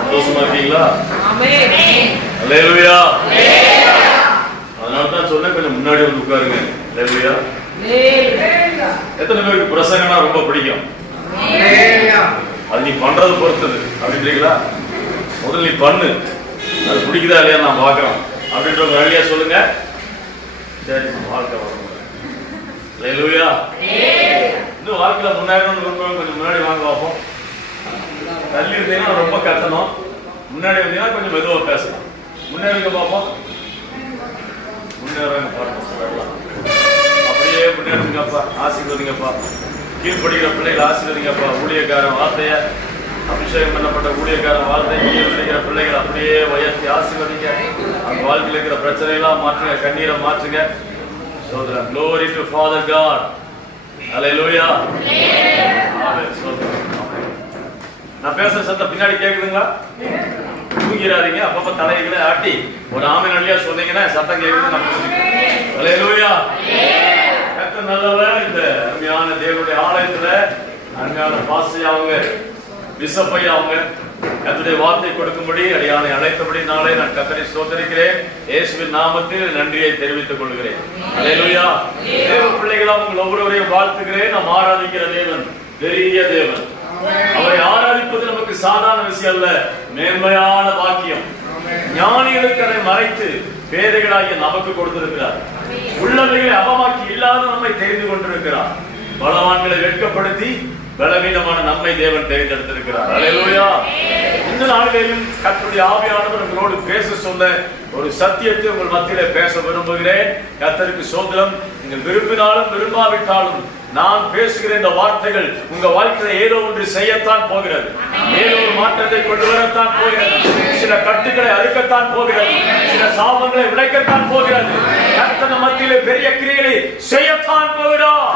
சந்தோஷமா இருக்கீங்களா? அல்லேலூயா. அதனாலதான் சொன்னேன், கொஞ்சம் முன்னாடி வந்து உட்காருங்க. அல்லேலூயா. எத்தனை பேருக்கு பிரசங்கன்னா ரொம்ப பிடிக்கும்? அது நீ பண்றது பொறுத்தது அப்படின்றீங்களா? முதல்ல நீ பண்ணு, அது பிடிக்குதா இல்லையா நான் பாக்குறோம் அப்படின்றவங்க வழியா சொல்லுங்க. சரி, வாழ்க்கை வரும். அல்லேலூயா. இன்னும் வாழ்க்கையில முன்னாடி கொஞ்சம் முன்னாடி வாங்க பார்ப்போம். தள்ளி இருந்தீங்கன்னா ரொம்ப கத்தணும், முன்னாடி வந்தீங்கன்னா கொஞ்சம் மெதுவா பேசலாம். முன்னேறுங்க பார்ப்போம். முன்னேறாங்க பாருங்க, அப்படியே முன்னேறுங்கப்பா, ஆசீர்வதிங்கப்பா. கீழ்படுகிற பிள்ளைகள் ஆசீர்வதிங்கப்பா. ஊழியக்காரன் வார்த்தைய, அபிஷேகம் பண்ணப்பட்ட ஊழியக்காரன் வார்த்தை செய்கிற பிள்ளைகள் அப்படியே உயர்த்தி ஆசீர்வதிங்க. அவங்க வாழ்க்கையில் இருக்கிற பிரச்சனைகளாம் மாற்றுங்க, கண்ணீரை மாற்றுங்க. சோதரன், glory to Father God. Hallelujah. ஆமென். சோதரன், நான் பேசுற சத்தம் பின்னாடி கேக்குதுங்களா? தூங்கிறாதீங்க, அப்பப்ப தலைகளை ஆட்டி ஒரு ஆமென் அல்லையா சொன்னீங்கன்னா சத்தம் கேக்குது. நான் புரிஞ்சுக்கிறேன். ஹல்லேலூயா. கர்த்தர் நல்லவர். இந்த அருமையான தேவனுடைய ஆலயத்துல அருமையான பாஸ்டர் அவங்க, பிஷப் ஐயா அவங்க கர்த்தருடைய வார்த்தை கொடுக்கும்படி அடியானை அழைத்தபடி நாளை நான் கர்த்தரை ஸ்தோத்திரிக்கிறேன். இயேசுவின் நாமத்தில் நன்றியை தெரிவித்துக் கொள்கிறேன். ஹல்லேலூயா. தேவ பிள்ளைகளா உங்கள் ஒவ்வொருவரையும் வாழ்த்துகிறேன். நாம் ஆராதிக்கிற தேவன் பெரிய தேவன். அவரை ஆராதிப்பது நமக்கு சாதாரண விஷயம் அல்ல, மேன்மையான பாக்கியம். ஞானிகளுக்கு அதை மறைத்து பேதைகளாகிய நமக்கு கொடுத்திருக்கிறார். உள்ளவைகளை அவமாக்கி இல்லாத நம்மை தெரிந்து கொண்டிருக்கிறார். பலவான்களை வெட்கப்படுத்தி பலவீனமான நம்மை தேவன் தெரிந்தெடுத்திருக்கிறார். அல்லேலூயா. இந்த நாளிலேயும் கர்த்தருடைய ஆவியானவர் உங்களோடு பேச சொன்ன ஒரு சத்தியத்தை உங்கள் மத்தியிலே பேச விரும்புகிறேன். கர்த்தருக்கு ஸ்தோத்திரம். நீங்கள் விரும்பினாலும் விரும்பாவிட்டாலும் நான் பேசுகிற இந்த வார்த்தைகள் உங்க வாழ்க்கையில ஏதோ ஒன்று செய்யத்தான் போகிறது. ஏதோ ஒரு மாற்றத்தை கொண்டு வரத்தான் போகிறது. சில கட்டுகளை அறுக்கத்தான் போகிறது. சில சாபங்களை விளைக்கத்தான் போகிறது. கர்த்தர் மத்தியிலே பெரிய கிரியைகளை செய்யத்தான் போகிறார்.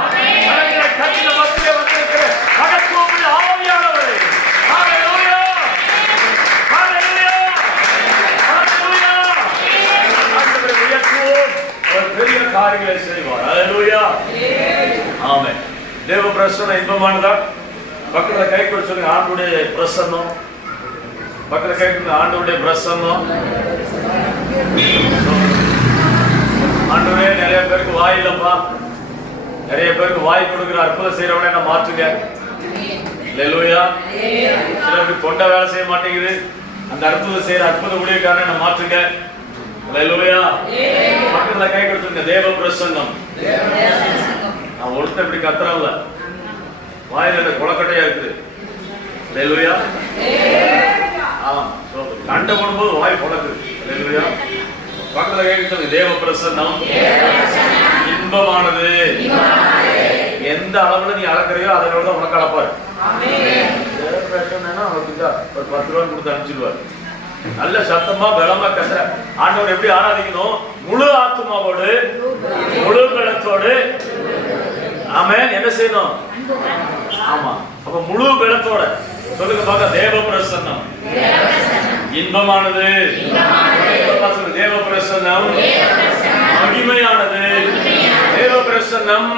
கர்த்தர் மத்தியிலே வந்திருக்கிற மகத்துவமுள்ள ஆவியானவரே, ஹல்லேலூயா, ஹல்லேலூயா, ஹல்லேலூயா. ஆண்டவரை உயர்த்துவோம். அவர் பெரிய காரியங்களை செய்வார். ஹல்லேலூயா. ஆமென். தேவ பிரசன்னம் இன்பமானதா? பக்கத்துல கை கொடு சொல்லுங்க, ஆண்டவருடைய பிரசன்னம். பக்கத்துல கை கொடு, ஆண்டவருடைய பிரசன்னம். ஆண்டவரே, நிறைய பேருக்கு வாய் இல்லப்பா, நிறைய பேருக்கு வாய் கொடுக்குற அற்புதம் செய்யறவனே நான் மாற்றுங்க. அல்லேலூயா. சிலருக்கு கொண்ட வேலை செய்ய மாட்டேங்குது, அந்த அற்புதம் செய்யற அற்புத ஊழியக்காரனை நான் மாற்றுங்க. அல்லேலூயா. பக்கத்துல கை கொடுத்துங்க, தேவ பிரசன்னம். நான் ஒருத்தர் இப்படி கத்துறவங்கள வாயில இந்த குளக்கட்டையா இருக்குது. அல்லேலூயா. ஆமா, கண்ட போடும்போது வாய் குளக்குது. அல்லேலூயா. பக்கத்துல கேட்க தேவ பிரசன்னம் இன்பமானது. எந்த அளவுல நீ அளக்குறியோ அதோட தான் உனக்கு அளப்பாரு. ஒரு 10 ரூபாய் கொடுத்து அனுப்பிச்சிடுவார். நல்ல சத்தமா பலமா கத்துற ஆண்டவர் எப்படி ஆராதிக்கணும்? முழு ஆத்மாவோடு, முழு பலத்தோடு. ஆமென். என்ன செய்யணும்? ஆமா, அப்ப முழு பலத்தோட சொல்லுங்க பார்க்க. தேவ பிரசன்னம் இன்பமானது. தேவ பிரசன்னம் மகிமையானது. தேவ பிரசன்னம்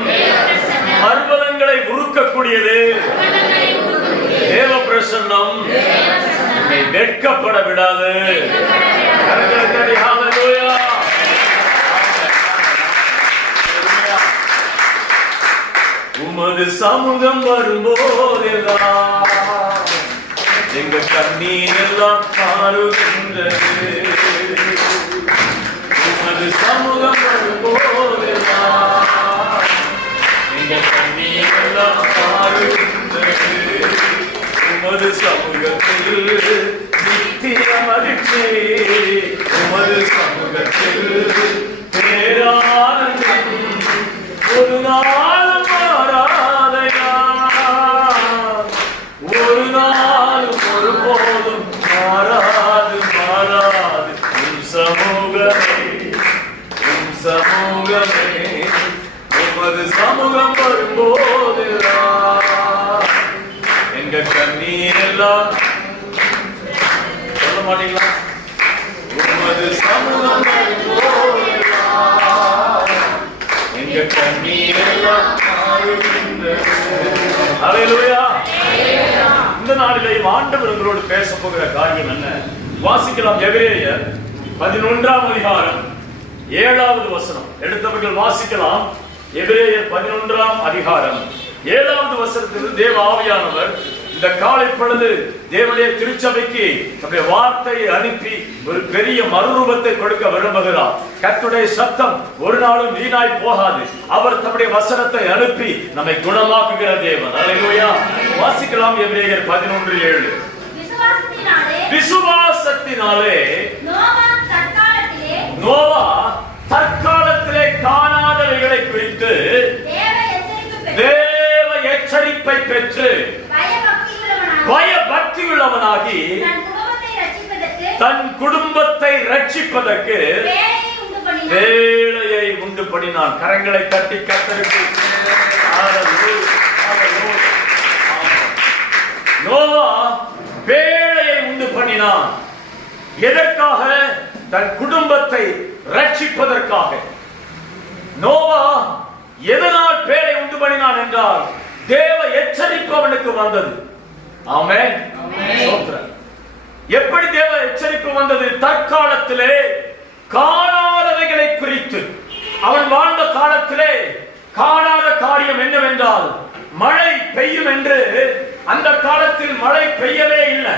பர்வதங்களை உருக்கக்கூடியது. தேவ பிரசன்னம் வெட்கப்பட விடாது. உமது சமூகம் வரும்போதெல்லாம் எங்க கண்ணீர் எல்லாம் மாறுகின்றது. உமது சமூகம் வரும்போதெல்லாம் எங்க கண்ணீர் எல்லாம் மாறுகின்றது. உமது சமூகத்தில் நித்திய மகிழ்ச்சி. உமது சமூகத்தில் பேரானந்தம் ஒரு நாளும் மாறாதையா. ஒரு நாளும் ஒருபோதும் மாறாது, மாறாது. உம் சமூகமே, உம் சமூகமே. உமது சமூகம் வரும்போதெல்லாம் எங்க கண்ணீர் எல்லாம் சொல்ல மாட்டீங்களா? உமது சமூகம் வரும்போதெல்லாம் எங்க கண்ணீர் எல்லாம் மாறுகின்றது. ஹல்லேலூயா. இந்த நாளிலேயும் ஆண்டவர் உங்களோடு பேச போகிற காரியம் என்ன? வாசிக்கலாம். எபிரேயர் 11ஆம் அதிகாரம் 7வது வசனம். எடுத்தவர்கள் வாசிக்கலாம். எபிரேயர் 11ஆம் அதிகாரம் 7வது வசனத்தில் தேவ ஆவியானவர் இந்த காலை பொழுது தேவனுடைய திருச்சபைக்கு நம்முடைய வார்த்தையை அனுப்பி ஒரு பெரிய மறுரூபத்தை கொடுக்க விரும்புகிறார். கர்த்தருடைய சத்தம் ஒரு நாளும் வீணாய் போகாது. அவர் தம்முடைய வசனத்தை அனுப்பி நம்மை குணமாக்குகிற தேவன். அல்லேலூயா. வாசிக்கலாம். எபிரேயர் 11:7. விசுவாசத்தினாலே நோவா தற்காலத்திலே காணாதவைகளை குறித்து தேவ எச்சரிப்பை பெற்று பயபக்தி உள்ளவனாகி தன் குடும்பத்தை ரட்சிப்பதற்கு வேலையை உண்டு பண்ணினான். கரங்களை தட்டி கர்த்தருக்கு நோவா வேலையை உண்டு பண்ணினான். எதற்காக? தன் குடும்பத்தை ரட்சிப்பதற்காக. நோவா எதனால் பேழை உண்டு பண்ணினான் என்றால் தேவ எச்சரிப்பு அவனுக்கு வந்தது. ஆமென். எப்படி தேவ எச்சரிப்பு வந்தது? தற்காலத்திலே காணாதவைகளை குறித்து. அவன் வாழ்ந்த காலத்திலே காணாத காரியம் என்னவென்றால் மழை பெய்யும் என்று. அந்த காலத்தில் மழை பெய்யவே இல்லை.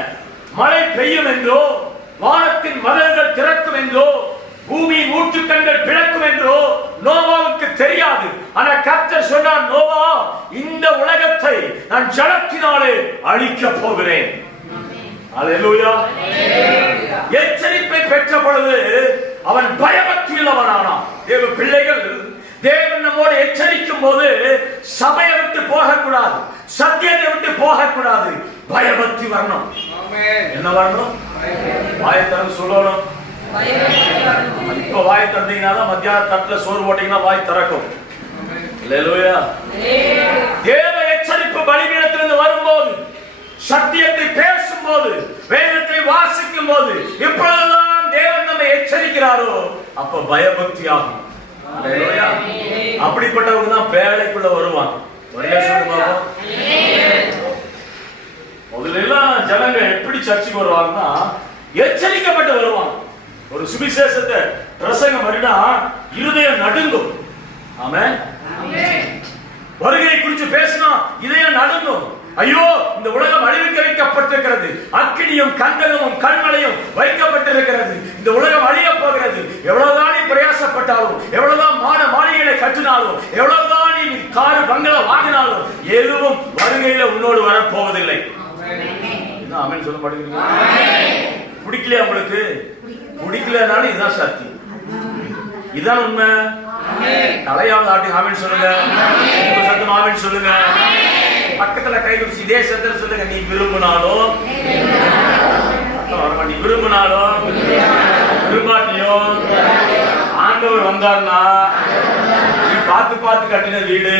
மழை பெய்யும் என்றோ, வானத்தின் மதகுகள் திறக்கும் என்றோ, பூமியின் ஊற்றுக்கண்கள் பிளக்கும் என்றோ நோவாவுக்கு தெரியாது. ஆனா கர்த்தர் சொன்னார், நோவா, இந்த உலகத்தை நான் ஜலத்தினாலே அழிக்க போகிறேன். அல்லேலூயா. எச்சரிப்பை பெற்ற பொழுது அவன் பயபக்தியுள்ளவனானான். தேவ பிள்ளைகள், தேவன் நம்மோடு எச்சரிக்கும் போது சபையை விட்டு போகக்கூடாது, சத்தியத்தை விட்டு போகக்கூடாது. பயபக்தி வரணும். என்ன வரணும்? வாயத்தரம் சொல்லணும். இப்ப வாய் தந்தீங்கன்னா மத்தியான தட்டுல சோறு போட்டீங்கன்னா வாய் திறக்கும். அல்லேலூயா. தேவ எச்சரிப்பு பலிபீடத்திலிருந்து வரும்போது, சத்தியத்தை பேசும்போது, வேதத்தை வாசிக்கும் போது, எப்பொழுதுதான் தேவன் நம்மை எச்சரிக்கிறாரோ அப்ப பயபக்தி ஆகும். அல்லேலூயா. அப்படிப்பட்டவங்க தான் பேழைக்குள்ள வருவாங்க. முதல்ல எல்லாம் ஜனங்கள் எப்படி சர்ச்சுக்கு வருவாங்கன்னா எச்சரிக்கப்பட்டு வருவாங்க. ஒரு சுவிசேஷத்தை பிரசங்கம் பண்ணினா இருதயம் நடுங்கும். ஆமென். வருகை குறித்து பேசினா இதயம் நடுங்கும். ஐயோ, இந்த உலகம் அழிவுக்கு வைக்கப்பட்டிருக்கிறது. அக்கினியும் கந்தகமும் கண்மலையும் வைக்கப்பட்டிருக்கிறது. இந்த உலகம் அழிய போகிறது. எவ்வளவுதான் பிரயாசப்பட்டாலும், எவ்வளவுதான் மாளிகைகளை கட்டினாலும், எவ்வளவுதான் நீ காரு பங்களா வாங்கினாலும் எதுவும் வருகையில உன்னோடு வரப்போவதில்லை. ஆமென் சொல்ல மாட்டேங்கிறீங்க? பிடிக்கலையா உங்களுக்கு? பிடிக்கலனாலும் இதுதான் சத்தியம், இதுதான் உண்மை. தலையாவது ஆட்டி ஆமென் சொல்லுங்க. சத்தம் ஆமென் சொல்லுங்க. பக்கத்துல கை குடிச்சு இதே சத்தம் சொல்லுங்க. நீ விரும்பினாலும், நீ விரும்பினாலும் விரும்பாட்டியோ ஆண்டவர் வந்தார்னா நீ பார்த்து பார்த்து கட்டின வீடு,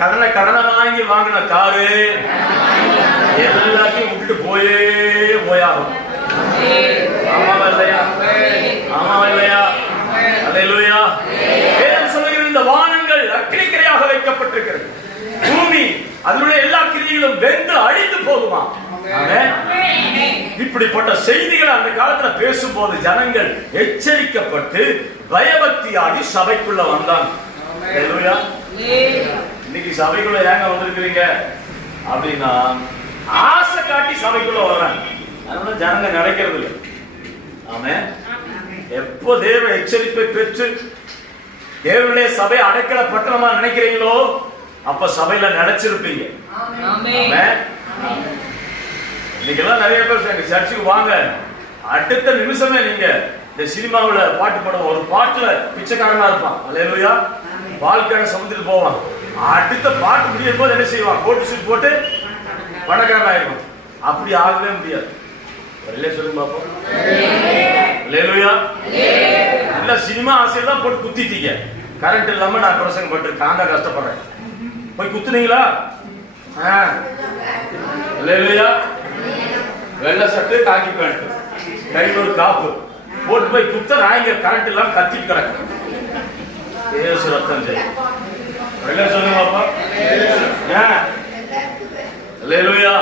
கடனை வாங்கி வாங்கின காரு எல்லாத்தையும் விட்டுட்டு போயாகும். ஆமாவா இல்லையா? ஆமாவா இல்லையா? அல்லேலூயா. வேதம் சொல்லுகிறது, இந்த வானங்கள் அக்கினிக்கிரையாக வைக்கப்பட்டிருக்கிறது. பூமி அதனுடைய எல்லா கிரியைகளும் வெந்து அழிந்து போகுமா? இப்படிப்பட்ட செய்திகளை அந்த காலத்துல பேசும்போது ஜனங்கள் எச்சரிக்கப்பட்டு பயபக்தியாகி சபைக்குள்ள வந்தாங்க. அல்லேலூயா. இன்னைக்கு சபைக்குள்ள ஏங்க வந்திருக்கிறீங்க அப்படின்னா ஆசை காட்டி சபைக்குள்ள வர்றாங்க. அதனால ஜனங்க நடக்கிறது இல்லை. ஆமென். எப்போ தேவ எச்சரிப்பை பெற்று தேவனுடைய சபை அடைக்கல பட்டணமா நினைக்கிறீங்களோ அப்ப சபையில நினைச்சிருப்பீங்க. இன்னைக்கெல்லாம் நிறைய பேர் சர்ச்சுக்கு வாங்க, அடுத்த நிமிஷமே நீங்க இந்த சினிமாவுல பாட்டு படம் ஒரு பாட்டுல பிச்சைக்காரனா இருப்பான். அல்லேலூயா. வாழ்க்கை சமுத்திரத்துக்கு போவான். அடுத்த பாட்டு முடியும் போது என்ன செய்வான்? கோட்டு சூட் போட்டு பணக்காரன் ஆயிருவான். அப்படி ஆகவே முடியாது. சொல்லுங்க பாப்போம். அல்லேலூயா. இல்ல சினிமா ஆசையெல்லாம் போட்டு குத்திட்டீங்க. கரண்ட் இல்லாம நான் பிரசங்கம் பட்டிருக்கேன், நான் கஷ்டப்படுறேன். போய் குத்துனீங்களா? அல்லேலூயா. வெள்ளை சட்டு, காக்கி பேண்ட், கையில் ஒரு காப்பு போட்டு போய் குத்த, நாய்ங்க கரண்ட் இல்லாம கத்திட்டு கிடக்கு. ரத்தம் செய்யும். சொல்லுங்க பாப்பா. அல்லேலூயா.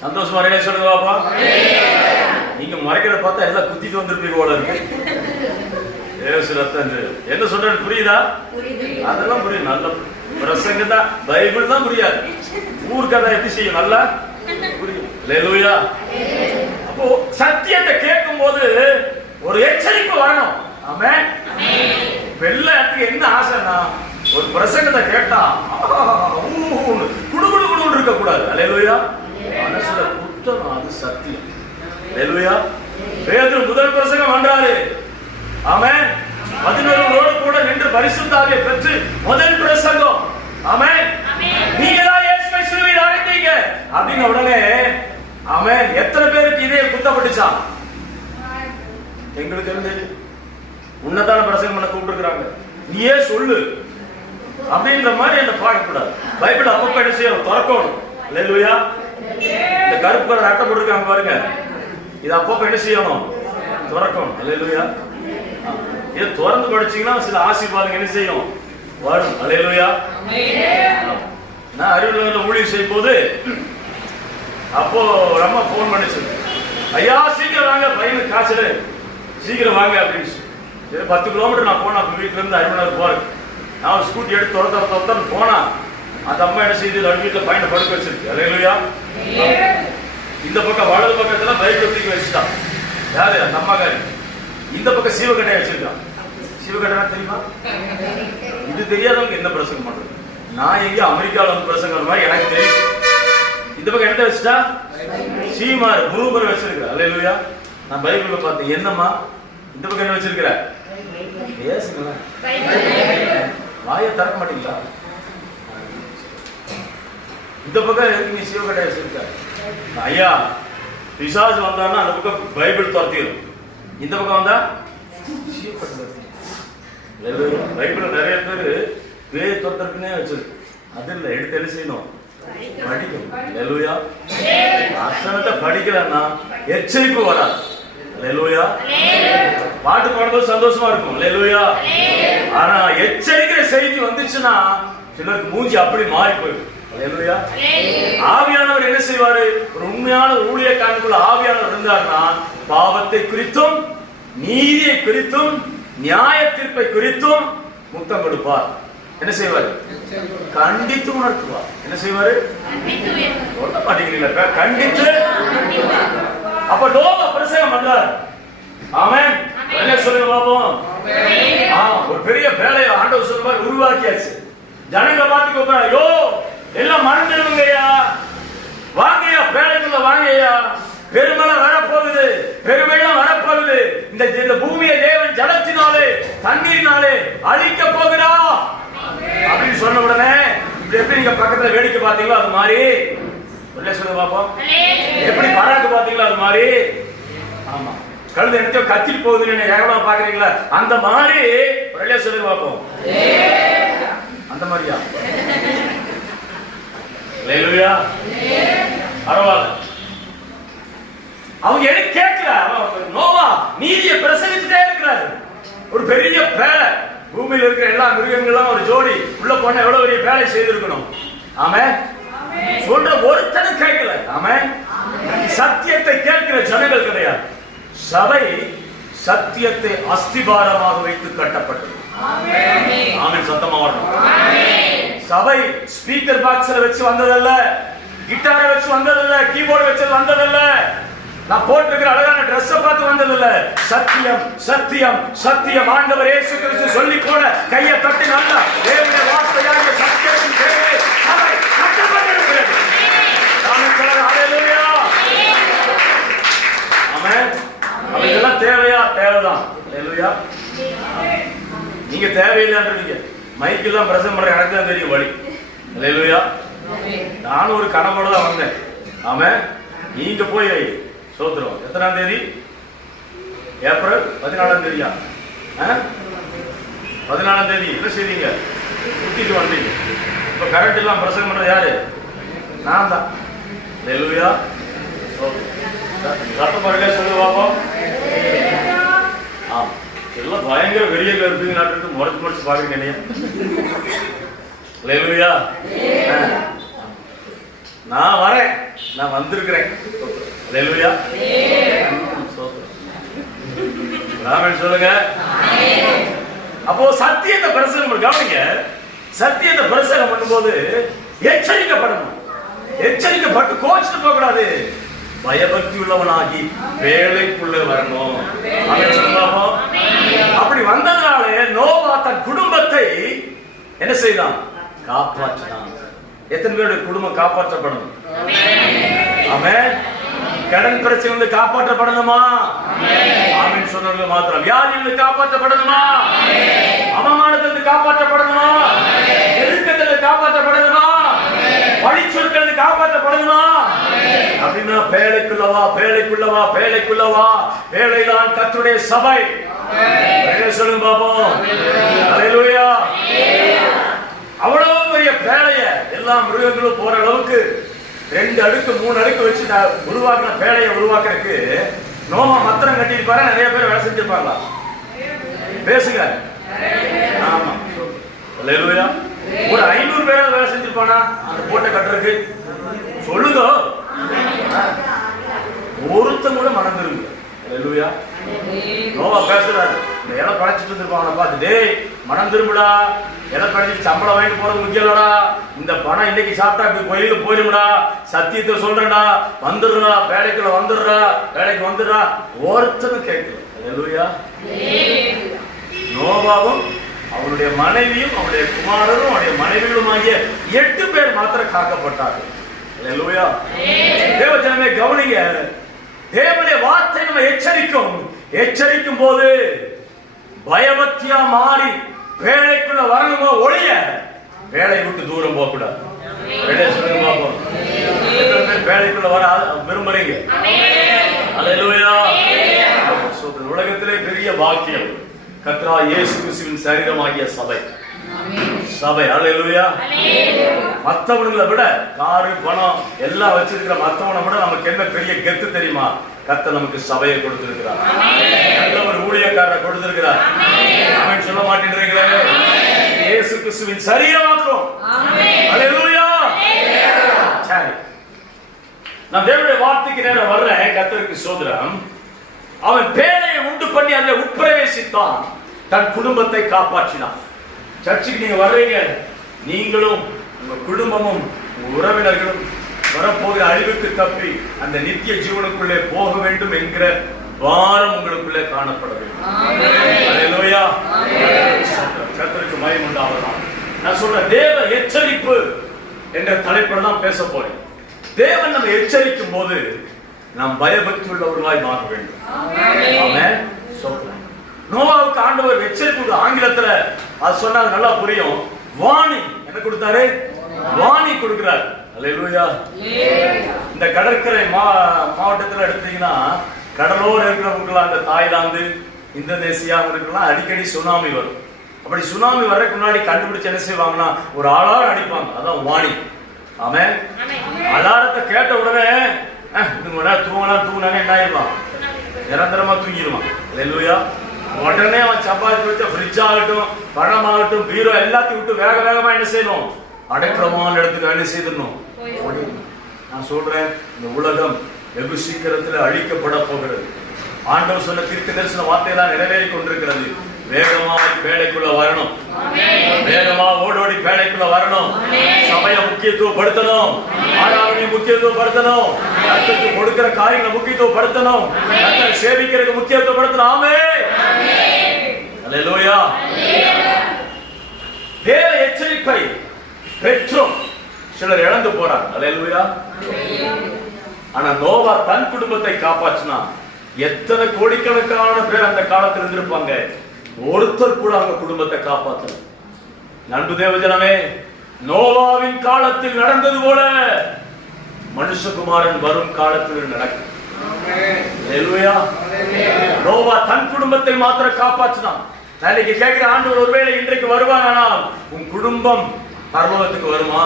சந்தோஷமா ரெடியா சொல்லுங்க பாப்பா. நீங்க மறைக்கிறத பார்த்தா எல்லாம் குத்திட்டு வந்திருப்பீங்க போல இருக்கு. ஏசு ரத்தம் என்ன சொல்றது புரியுதா? அதெல்லாம் புரியும். நல்ல பிரசங்கம் தான், பைபிள் தான் புரியாது. ஊர்க்கதை எப்படி செய்யும்? நல்லா புரியும். அல்லேலூயா. அப்போ சத்தியத்தை கேட்கும் போது ஒரு எச்சரிக்கை வரணும். ஆமென். வெள்ளத்துக்கு என்ன ஆசைன்னா ஒரு பிரசங்கத்தை கேட்டா குடுகுடு குடுகுடு இருக்க கூடாது. அல்லேலூயா. மனசுல குத்தணும், அது சத்தியம். அல்லேலூயா. பேதுரு முதல் பிரசங்கம் பண்றாரு. ஆமென். 11 கூட நின்று பரிசுத்த ஆவியை பெற்று முதல் பிரசங்கம். ஆமென். நீங்க தான் இயேசுவை சிலுவையில் அறைந்தீங்க அப்படின உடனே ஆமென். எத்தனை பேருக்கு இதே குத்தப்பட்டுச்சா? எங்களுக்கு தெரிஞ்சது. உன்னதான பிரசங்கம் பண்ண கூப்பிட்டுருக்காங்க, நீயே சொல்லு அப்படின்ற மாதிரி என்ன பாடக்கூடாது. பைபிள் அப்பப்ப என்ன செய்யணும்? திறக்கணும். அல்லேலூயா. இந்த கருப்பு கலர் அட்டை போட்டிருக்காங்க பாருங்க, இது அப்பப்ப என்ன செய்யணும்? திறக்கணும். அல்லேலூயா. இதை திறந்து படிச்சீங்கன்னா சில ஆசீர்வாதம் என்ன செய்யும்? வரும். அல்லேலூயா. நான் அறிவுள்ள ஊழியர் செய்யும் போது அப்போ அம்மா போன் பண்ணிச்சு, ஐயா சீக்கிரம் வாங்க, பையனுக்கு காய்ச்சல், சீக்கிரம் வாங்க அப்படின்னு. 10 கிலோமீட்டர் நான் போனா வீட்டுல இருந்து அறிவுநகர் போறேன். நான் ஒரு ஸ்கூட்டி எடுத்து துரத்த போனா அந்த அம்மா என்ன செய்யுது? வீட்டுல பையனை படுக்க வச்சிருக்கு. அல்லேலூயா. இந்த பக்கம் வலது பக்கத்துல பைக் தூக்கி வச்சுட்டான். யாரு? அந்த அம்மாக்காரி. இந்த பக்கம் சீவக்கட்டையை வச்சிருக்கான். சீவக்கட்டை தெரியுமா? இது தெரியாதவங்க என்ன பிரசங்கம் பண்றது? நான் எங்க அமெரிக்காவில் வந்து பிரசங்கம் மாதிரி எனக்கு தெரியும். இந்த பக்கம் எடுத்து வச்சுட்டா சீமார் குருபர் வச்சிருக்க. அல்லேலூயா. நான் பைபிள்ல பார்த்தேன், என்னம்மா இந்த பக்கம் என்ன வச்சிருக்கிற? பேசுங்களா, வாயை திறக்க மாட்டீங்களா? இந்த பக்கம் நீ சீவக்கட்டை வச்சிருக்க. ஐயா பிசாசு வந்தான்னா அந்த பக்கம் பைபிள் துரத்திடும், இந்த பக்கம் வந்தா பைபிள் நிறைய பேரு பேய் துரத்துறதுக்குன்னே வச்சிருக்கு. அது இல்லை, எடுத்து என்ன செய்யணும்? படிக்கணும். அல்லேலூயா. வசனத்தை படிக்கலன்னா எச்சரிப்பு வராது. அல்லேலூயா. பாட்டு பாடும்போது சந்தோஷமா இருக்கும். அல்லேலூயா. ஆனா எச்சரிக்கிற செய்தி வந்துச்சுன்னா சிலருக்கு மூஞ்சி அப்படி மாறி போயிடும். அல்லேலூயா. ஆவியானவர் என்ன செய்வாரு? ஒரு உண்மையான ஊழியக்காரனுக்குள்ள ஆவியானவர் இருந்தார்னா பாவத்தை குறித்தும் நீதியை குறித்தும் நியாய தீர்ப்பை குறித்தும் முத்தம் கொடுப்பார். என்ன செய்வார்? கண்டித்து உணர்த்துவார். என்ன செய்வாரு? சொல்ல மாட்டேங்கிறீங்களா? கண்டித்து. அப்ப நோவா பிரசங்கம் பண்றார். ஆமென். என்ன சொல்லுங்க பாப்போம். ஒரு பெரிய வேலையை ஆண்டவர் சொல்லுவார், உருவாக்கியாச்சு. ஜனங்களை பார்த்து கூப்பிடுறாங்க, யோ எல்லாம் மறந்துடுங்கய்யா, வாங்கய்யா, வேலைக்குள்ள வாங்கய்யா, பெருமழை வரப்போகுது, பெருவெள்ளம் வரப்போகுது, இந்த பூமியை தேவன் ஜலத்தினாலே தண்ணீரினாலே அழிக்க போகிறா அப்படின்னு சொன்ன உடனே எப்படி நீங்க பக்கத்துல வேடிக்கை பாத்தீங்களோ அது மாதிரி சொல்லுங்க பாப்போம். எப்படி பராக்கு பாத்தீங்களோ அது மாதிரி. ஆமா, கழுதை எடுத்து கத்திட்டு போகுதுன்னு ஏகமா பாக்குறீங்களா? அந்த மாதிரி சொல்லுங்க பாப்போம். அந்த மாதிரியா? அல்லேலூயா. பரவாயில்ல. அவங்க எது கேட்கல. நோவா நீதியை பிரசங்கிச்சுட்டே இருக்கிறாரு. ஒரு பெரிய வேலை, பூமியில் இருக்கிற எல்லா மிருகங்களும் ஒரு ஜோடி உள்ள போன எவ்வளவு பெரிய வேலை செய்திருக்கணும். ஆமென். சொல்ற ஒருத்தனும் கேட்கல. ஆமென். சத்தியத்தை கேட்கிற ஜனங்கள் கிடையாது. சபை சத்தியத்தை அஸ்திபாரமாக வைத்து கட்டப்பட்டது. ஆமென். சத்தமா வரணும். சபை ஸ்பீக்கர் பாக்ஸ்ல வச்சு வந்ததல்ல, கிட்டாரை வச்சு வந்ததல்ல, கீபோர்டு வச்சு வந்ததல்ல, நான் போட்டிருக்கிற அழகான ட்ரெஸ் பார்த்து வந்ததில்ல. சத்தியம் சத்தியம் சத்தியம். ஆண்டவர் இயேசு கிறிஸ்து சொல்லி போன கையை தட்டி நல்ல தேவனுடைய வார்த்தையாக சத்தியத்தின் தேவை சபை கட்டப்பட்டிருக்கிறது. ஹalleluya. ஆமென். இதெல்லாம் தேவையா? தேவைதான். ஹalleluya. நீங்க தேவையில்லைன்றீங்க. மைக்கெல்லாம் பிரசங்கம் பண்ற எனக்கு தான் தெரியும் வழி. ஹalleluya. நான் ஒரு கனவோட தான் வந்தேன். ஆமென். நீங்க போய் சோத்திரம். எத்தனாம் தேதி? ஏப்ரல் 14ஆம் தேதியா? 14ஆம் தேதி என்ன செய்வீங்க? குத்திட்டு வந்தீங்க. இப்ப கரண்ட் எல்லாம் பிரசங்கம் பண்றது யாரு? நான் தான். ஹalleluya. சத்தம் பாருங்க, சொல்லுங்க பாப்போம். எல்லாம் பயங்கர வெறியங்க இருப்பீங்க. நாட்டுக்கு முறைச்சு பாருங்க. ஹalleluya. நான் வரேன், நான் வந்திருக்கிறேன். அல்லேலூயா. ஆமென் சொல்லுங்க. அப்போ சத்தியத்தை பிரசங்கம் கவனிங்க. சத்தியத்தை பிரசங்கம் பண்ணும்போது எச்சரிக்கப்படணும். எச்சரிக்கப்பட்டு கோச்சிட்டு போக கூடாது. பயபக்தி உள்ளவனாகி வேலைக்குள்ள வரணும். அப்படி வந்ததுனாலே நோவா தன் குடும்பத்தை என்ன செய்தான்? காப்பாற்றினான். எத்தனை பேருடைய குடும்பம் காப்பாற்றப்படணும்? ஆமென். கடன் பிரச்சனை காப்பாற்றப்படணுமா? ஆமென் சொன்னவங்க மாத்திரம். வியாதியிலிருந்து காப்பாற்றப்படணுமா? அவமானத்திலிருந்து காப்பாற்றப்படணுமா? நெருக்கத்திலிருந்து காப்பாற்றப்படணுமா? பழிச்சொற்களிலிருந்து காப்பாற்றப்படணுமா? அப்படின்னா பேழைக்குள்ளவா, பேழைக்குள்ளவா, பேழைக்குள்ளவா. பேழைதான் கர்த்தருடைய சபை. சொல்லுங்க பாப்போம். அல்லேலூயா. அவ்வளவு பெரிய பேழைய எல்லா மிருகங்களும் போற அளவுக்கு 2 அடுக்கு 3 அடுக்கு வச்சு உருவாக்கின பேழையை உருவாக்குறதுக்கு நோவா மத்திரம் கட்டியிருப்பாரு. நிறைய பேர் வேலை செஞ்சிருப்பாங்களா? பேசுங்க. ஆமா. அல்லேலூயா. ஒரு 500 பேராவது வேலை செஞ்சிருப்பானா அந்த போட்டை கட்டுறதுக்கு? சொல்லுங்க. ஒருத்தன் கூட மனம் திரும்புங்க. அல்லேலூயா. நோவா பேசுறாரு. இந்த இலை படைச்சிட்டு இருந்திருப்பாங்க பார்த்து, டேய் மனம் திரும்புடா, இலை படைச்சிட்டு சம்பளம் வாங்கிட்டு போறது முக்கியம் இல்லடா, இந்த பணம் இன்னைக்கு சாப்பிட்டா இப்படி கோயிலுக்கு போயிரும்டா, சத்தியத்தை சொல்றேன்டா, வந்துடுறா, வேலைக்குள்ள வந்துடுறா, வேலைக்கு வந்துடுறா. ஒருத்தனும் கேட்கல. அல்லேலூயா. நோவாவும் அவனுடைய மனைவியும் அவனுடைய குமாரரும் அவனுடைய மனைவிகளும் ஆகிய 8 பேர் மாத்திரம் காக்கப்பட்டார்கள். அல்லேலூயா. தேவ ஜனமே கவனிங்க. தேவனுடைய வார்த்தை நம்ம எச்சரிக்கும் போது பயபக்தியா மாறி வேலைக்குள்ள வரணுமோ ஒழிய வேலையை விட்டு தூரம் போக கூடாது. வேலைக்குள்ள வர விரும்புறீங்க? அல்லேலூயா. உலகத்திலே பெரிய பாக்கியம் கர்த்தராகிய இயேசு கிறிஸ்துவின் சரீரமாகிய சபை. சபை. அல்லேலூயா. மற்றவங்களை விட காரு பணம் எல்லாம் வச்சிருக்கிற மற்றவனை விட நமக்கு என்ன பெரிய கெத்து தெரியுமா? கர்த்தர் நமக்கு சபையை கொடுத்திருக்கிறார். நல்ல ஒரு ஊழியக்காரரை கொடுத்திருக்கிறார். ஆமென் சொல்ல மாட்டேங்கிறீங்களே? இயேசு கிறிஸ்துவின் சரீரமாக்கும். அல்லேலூயா. சரி, நான் தேவனுடைய வார்த்தைக்கு நேரம் வர்றேன். கர்த்தருக்கு ஸ்தோத்திரம். அவன் பேழையை உண்டு பண்ணி அதில் உட்பிரவேசித்தான். தன் குடும்பத்தை காப்பாற்றினான். சர்ச்சுக்கு நீங்க வர்றீங்க, நீங்களும் உங்க குடும்பமும் உறவினர்களும் வரப்போகிற அழிவுக்கு தப்பி அந்த நித்திய ஜீவனுக்குள்ளே போக வேண்டும் என்கிற வாரம் உங்களுக்குள்ளே காணப்பட வேண்டும். அல்லேலூயா. கர்த்தருக்கு மகிமை உண்டாவதாக. நான் சொல்ற தேவ எச்சரிப்பு என்ற தலைப்புல தான் பேச போறேன். தேவன் நம்ம எச்சரிக்கும் போது நாம் பயபக்தி உள்ளவர்களாய் மாற வேண்டும். ஆமென். நோவாவுக்கு ஆண்டவர் எச்சரிப்பு ஆங்கிலத்துல அது சொன்னா நல்லா புரியும். வாணி என்ன கொடுத்தாரு? வாணி கொடுக்கிறார். அல்லேலூயா. இந்த கடற்கரை மாவட்டத்தில் எடுத்தீங்கன்னா கடலோர இருக்கிறவங்க அந்த தாய்லாந்து இந்தோனேசியா அடிக்கடி சுனாமி வரும். அப்படி சுனாமி வர்றதுக்கு முன்னாடி கண்டுபிடிச்சு என்ன செய்வாங்கன்னா ஒரு அலாரம் அடிப்பாங்க. அதான் வாணி. ஆமென். அலாரத்தை கேட்ட உடனே தூங்கினா என்ன ஆயிடுவான்? நிரந்தரமா தூங்கிடுவான். அல்லேலூயா. உடனே அவன் சப்பாத்தி வச்ச ஃப்ரிட்ஜ் ஆகட்டும், பழமாகட்டும், பீரோ எல்லாத்தையும் விட்டு வேக வேகமா என்ன செய்யணும்? அடைக்கலமான இடத்துக்கு என்ன செய்யணும்? நான் சொல்றேன், இந்த உலகம் வெகு சீக்கிரத்தில் அழிக்கப்பட போகிறது. ஆண்டவர் சொன்ன தீர்க்க தரிசன வார்த்தையெல்லாம் நிறைவேறி கொண்டிருக்கிறது. வேகமாய் பேழைக்குள்ள வரணும். வேகமா ஓடோடி பேழைக்குள்ள வரணும். சபையை முக்கியத்துவப்படுத்தணும். ஆராதனை முக்கியத்துவப்படுத்தணும். கர்த்தருக்கு கொடுக்கிற காரியங்களை முக்கியத்துவப்படுத்தணும். கர்த்தரை சேவிக்கிறதுக்கு முக்கியத்துவப்படுத்தணும். ஆமென். அல்லேலூயா. தேவ எச்சரிப்பை பெற்றும் சிலர் இழந்து போறாங்க. அல்லேலூயா. ஆனா நோவா தன் குடும்பத்தை காப்பாற்றினா எத்தனை கோடிக்கணக்கான பேர் அந்த காலத்தில் இருந்திருப்பாங்க. ஒருத்தர் கூட அவங்க குடும்பத்தை காப்பாற்றல. நண்பு தேவஜனமே, நோவாவின் காலத்தில் நடந்தது போல மனுஷகுமாரன் வரும் காலத்தில் நடக்கும். அல்லேலூயா. நோவா தன் குடும்பத்தை மாத்திர காப்பாற்றினான். நான் இன்னைக்கு கேட்கிற ஆண்டவர் ஒருவேளை இன்றைக்கு வருவானால் உன் குடும்பம் பரலோகத்துக்கு வருமா?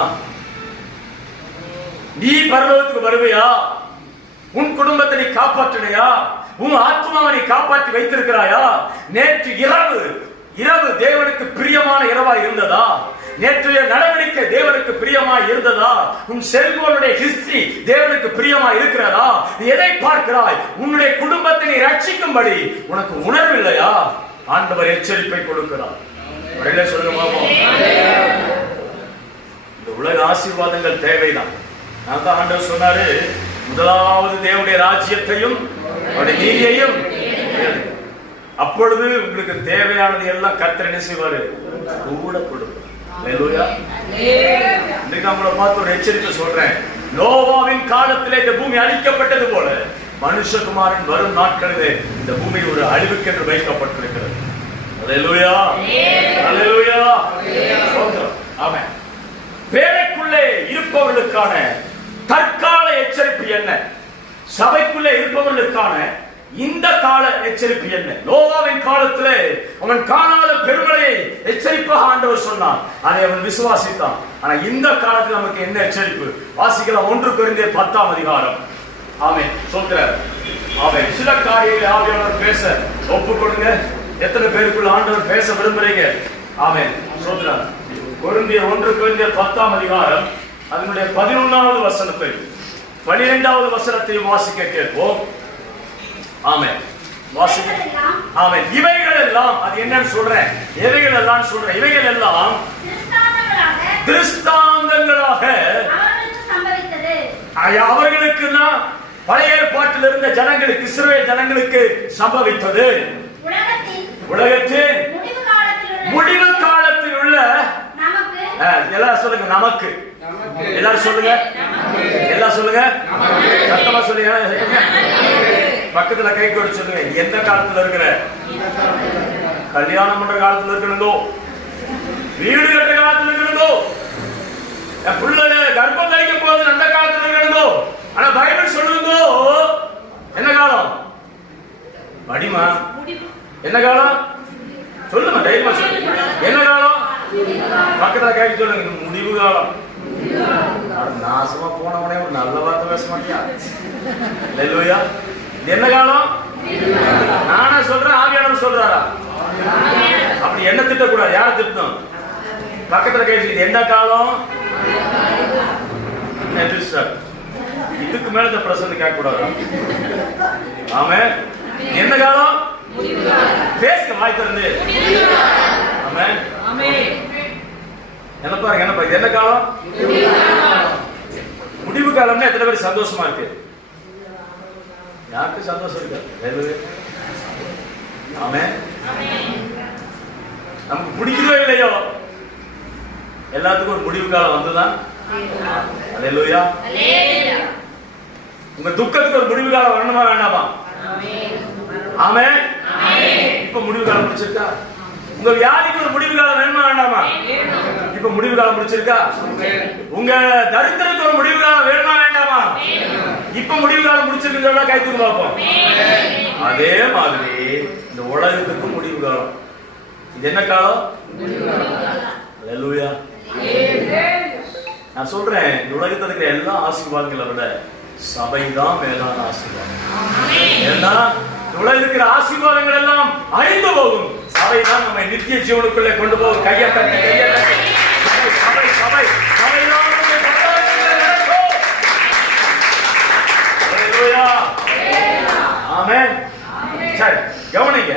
நீ பரலோகத்துக்கு வருவையா? உன் குடும்பத்தை நீ காப்பாற்றினையா? உன் ஆத்மாவை நீ காப்பாற்றி வைத்திருக்கிறாயா? நேற்று இரவு தேவனுக்கு பிரியமான இரவா இருந்ததா? நேற்றைய நடவடிக்கை தேவனுக்கு பிரியமா இருந்ததா? உன் செல்போனுடைய ஹிஸ்டரி தேவனுக்கு பிரியமா இருக்கிறதா? நீ எதை பார்க்கிறாய்? உன்னுடைய குடும்பத்தை நீ ரட்சிக்கும்படி உனக்கு உணர்வில்லையா? ஆண்டவர் எச்சரிப்பை கொடுக்கிறார். சொல்லுங்க பாப்போம். இந்த உலக ஆசீர்வாதங்கள் தேவைதான். நான் தான் ஆண்டவர் சொன்னாரு, முதலாவது தேவனுடைய ராஜ்யத்தையும் அவருடைய நீதியையும், அப்பொழுது உங்களுக்கு தேவையானது எல்லாம் கர்த்தர் என்ன செய்வாரு? கூட கொடுப்பார். ஹல்லேலூயா. இன்னைக்கு நம்மளை பார்த்து ஒரு எச்சரிக்கை சொல்றேன். நோவாவின் காலத்திலே இந்த பூமி அழிக்கப்பட்டது போல மனுஷகுமாரன் வரும் நாட்களிலே இந்த பூமி ஒரு அழிவுக்கென்று வைக்கப்பட்டிருக்கிறது. ஹல்லேலூயா. ஹல்லேலூயா. ஆமென். வேலைக்குள்ளே இருப்பவர்களுக்கான தற்கால எச்சரிப்பு என்ன? சபைக்குள்ளே இருப்பவர்களுக்கான இந்த கால எச்சரிப்பு என்ன? நோவாவின் காலத்திலே அவன் காணாத பெருமழையை எச்சரிப்பாக ஆண்டவர் சொன்னான். அதை அவன் விசுவாசித்தான். ஆனா இந்த காலத்தில் நமக்கு என்ன எச்சரிப்பு? வாசிக்கலாம் 1 கொரிந்தியர் 10ஆம் அதிகாரம். ஆமென். சொல்றார். ஆமென். சில காரியங்களை ஆவியானவர் பேச ஒப்பு கொடுங்க. எத்தனை பேருக்குள்ள ஆண்டவர் பேச விரும்புறீங்க? ஆமென். சொல்றார். 1 கொரிந்தியர் 10ஆம் அதிகாரம் அதனுடைய 11வது வசனத்தை 12வது வசனத்தை வாசிக்க கேட்போம். ஆமென். வாசிக்க. ஆமென். இவைகள் எல்லாம் அது என்னன்னு சொல்றேன். இவைகள் எல்லாம் சொல்றேன். இவைகள் எல்லாம் திருஷ்டாந்தங்களாக அவர்களுக்கு பழைய ஏற்பாட்டில் இருந்த ஜனங்களுக்கு, இஸ்ரவேல் ஜனங்களுக்கு சம்பவித்தது. உலகத்தின் முடிவு காலத்தில் உள்ள எல்லாரும் சொல்லுங்க நமக்கு. எல்லாரும் சொல்லுங்க. எல்லாம் சொல்லுங்க. சத்தமா சொல்லுங்க. பக்கத்துல கை கொடு சொல்லுங்க. எந்த காலத்துல இருக்கிற? கல்யாணம் பண்ற காலத்துல இருக்கணுங்கோ, வீடு கட்ட காலத்துல இருக்கணுங்கோ, பிள்ளை கர்ப்பம் கழிக்க போது அந்த காலத்துல இருக்கணுங்கோ. ஆனா பைபிள் சொல்லுங்கோ என்ன காலம்? படிமா என்ன காலம்? சொல்லுங்க. தைரியமா சொல்லுங்க. என்ன காலம்? பக்கத்துல கை சொல்லுங்க. முடிவு காலம். நாசமா போனவனே ஒரு நல்ல வார்த்தை பேச மாட்டியா? ஹல்லேலூயா. என்ன காலம்? நானா சொல்றேன், ஆவியானவர் சொல்றாரா? அப்படி என்ன திட்ட கூடாது. யாரை திட்டணும்? பக்கத்துல கை சொல்லுங்க. என்ன காலம்? இதுக்கு மேல இந்த பிரசன்ன கேட்க கூடாது. ஆமென். என்ன காலம்? பேசுங்க வாய் திறந்து. ஆமென். என்ன பாருங்க. என்ன பாருங்க. என்ன காலம்? முடிவு காலம்னா எத்தனை பேர் சந்தோஷமா இருக்கு? யாருக்கு சந்தோஷம் இருக்காது? ஆமென். நமக்கு பிடிக்கிறதோ இல்லையோ எல்லாத்துக்கும் ஒரு முடிவு காலம் வந்துதான். ஹல்லேலூயா. உங்க துக்கத்துக்கு ஒரு முடிவு காலம் வரணுமா வேண்டாமா? ஆமென். இப்ப முடிவு காலம் முடிச்சிருக்கா? உங்க வியாதிக்கு ஒரு முடிவு காலம் வேணுமா வேண்டாமா? இப்ப முடிவு காலம் முடிச்சிருக்கா? உங்க தரித்திரத்துக்கு ஒரு முடிவு காலம் வேணுமா வேண்டாமா? இப்ப முடிவு காலம் முடிச்சிருக்கா? கை தூக்கி பார்ப்போம். அதே மாதிரி இந்த உலகத்துக்கு முடிவு காலம். இது என்ன காலம்? ஹல்லேலூயா. நான் சொல்றேன், இந்த உலகத்துல இருக்கிற எல்லா ஆசீர்வாதங்களை விட சபைதான் மேலான ஆசீர்வாதம். ஏன்னா உலகில் இருக்கிற ஆசீர்வாதங்கள் எல்லாம் அழிந்து போகும். சபைதான் நம்மை நித்திய ஜீவனுக்குள்ளே கொண்டு போகும். கையை தட்டி கையை தட்டி. சபை சபை சபைதான். ஆமென். சரி கவனிங்க.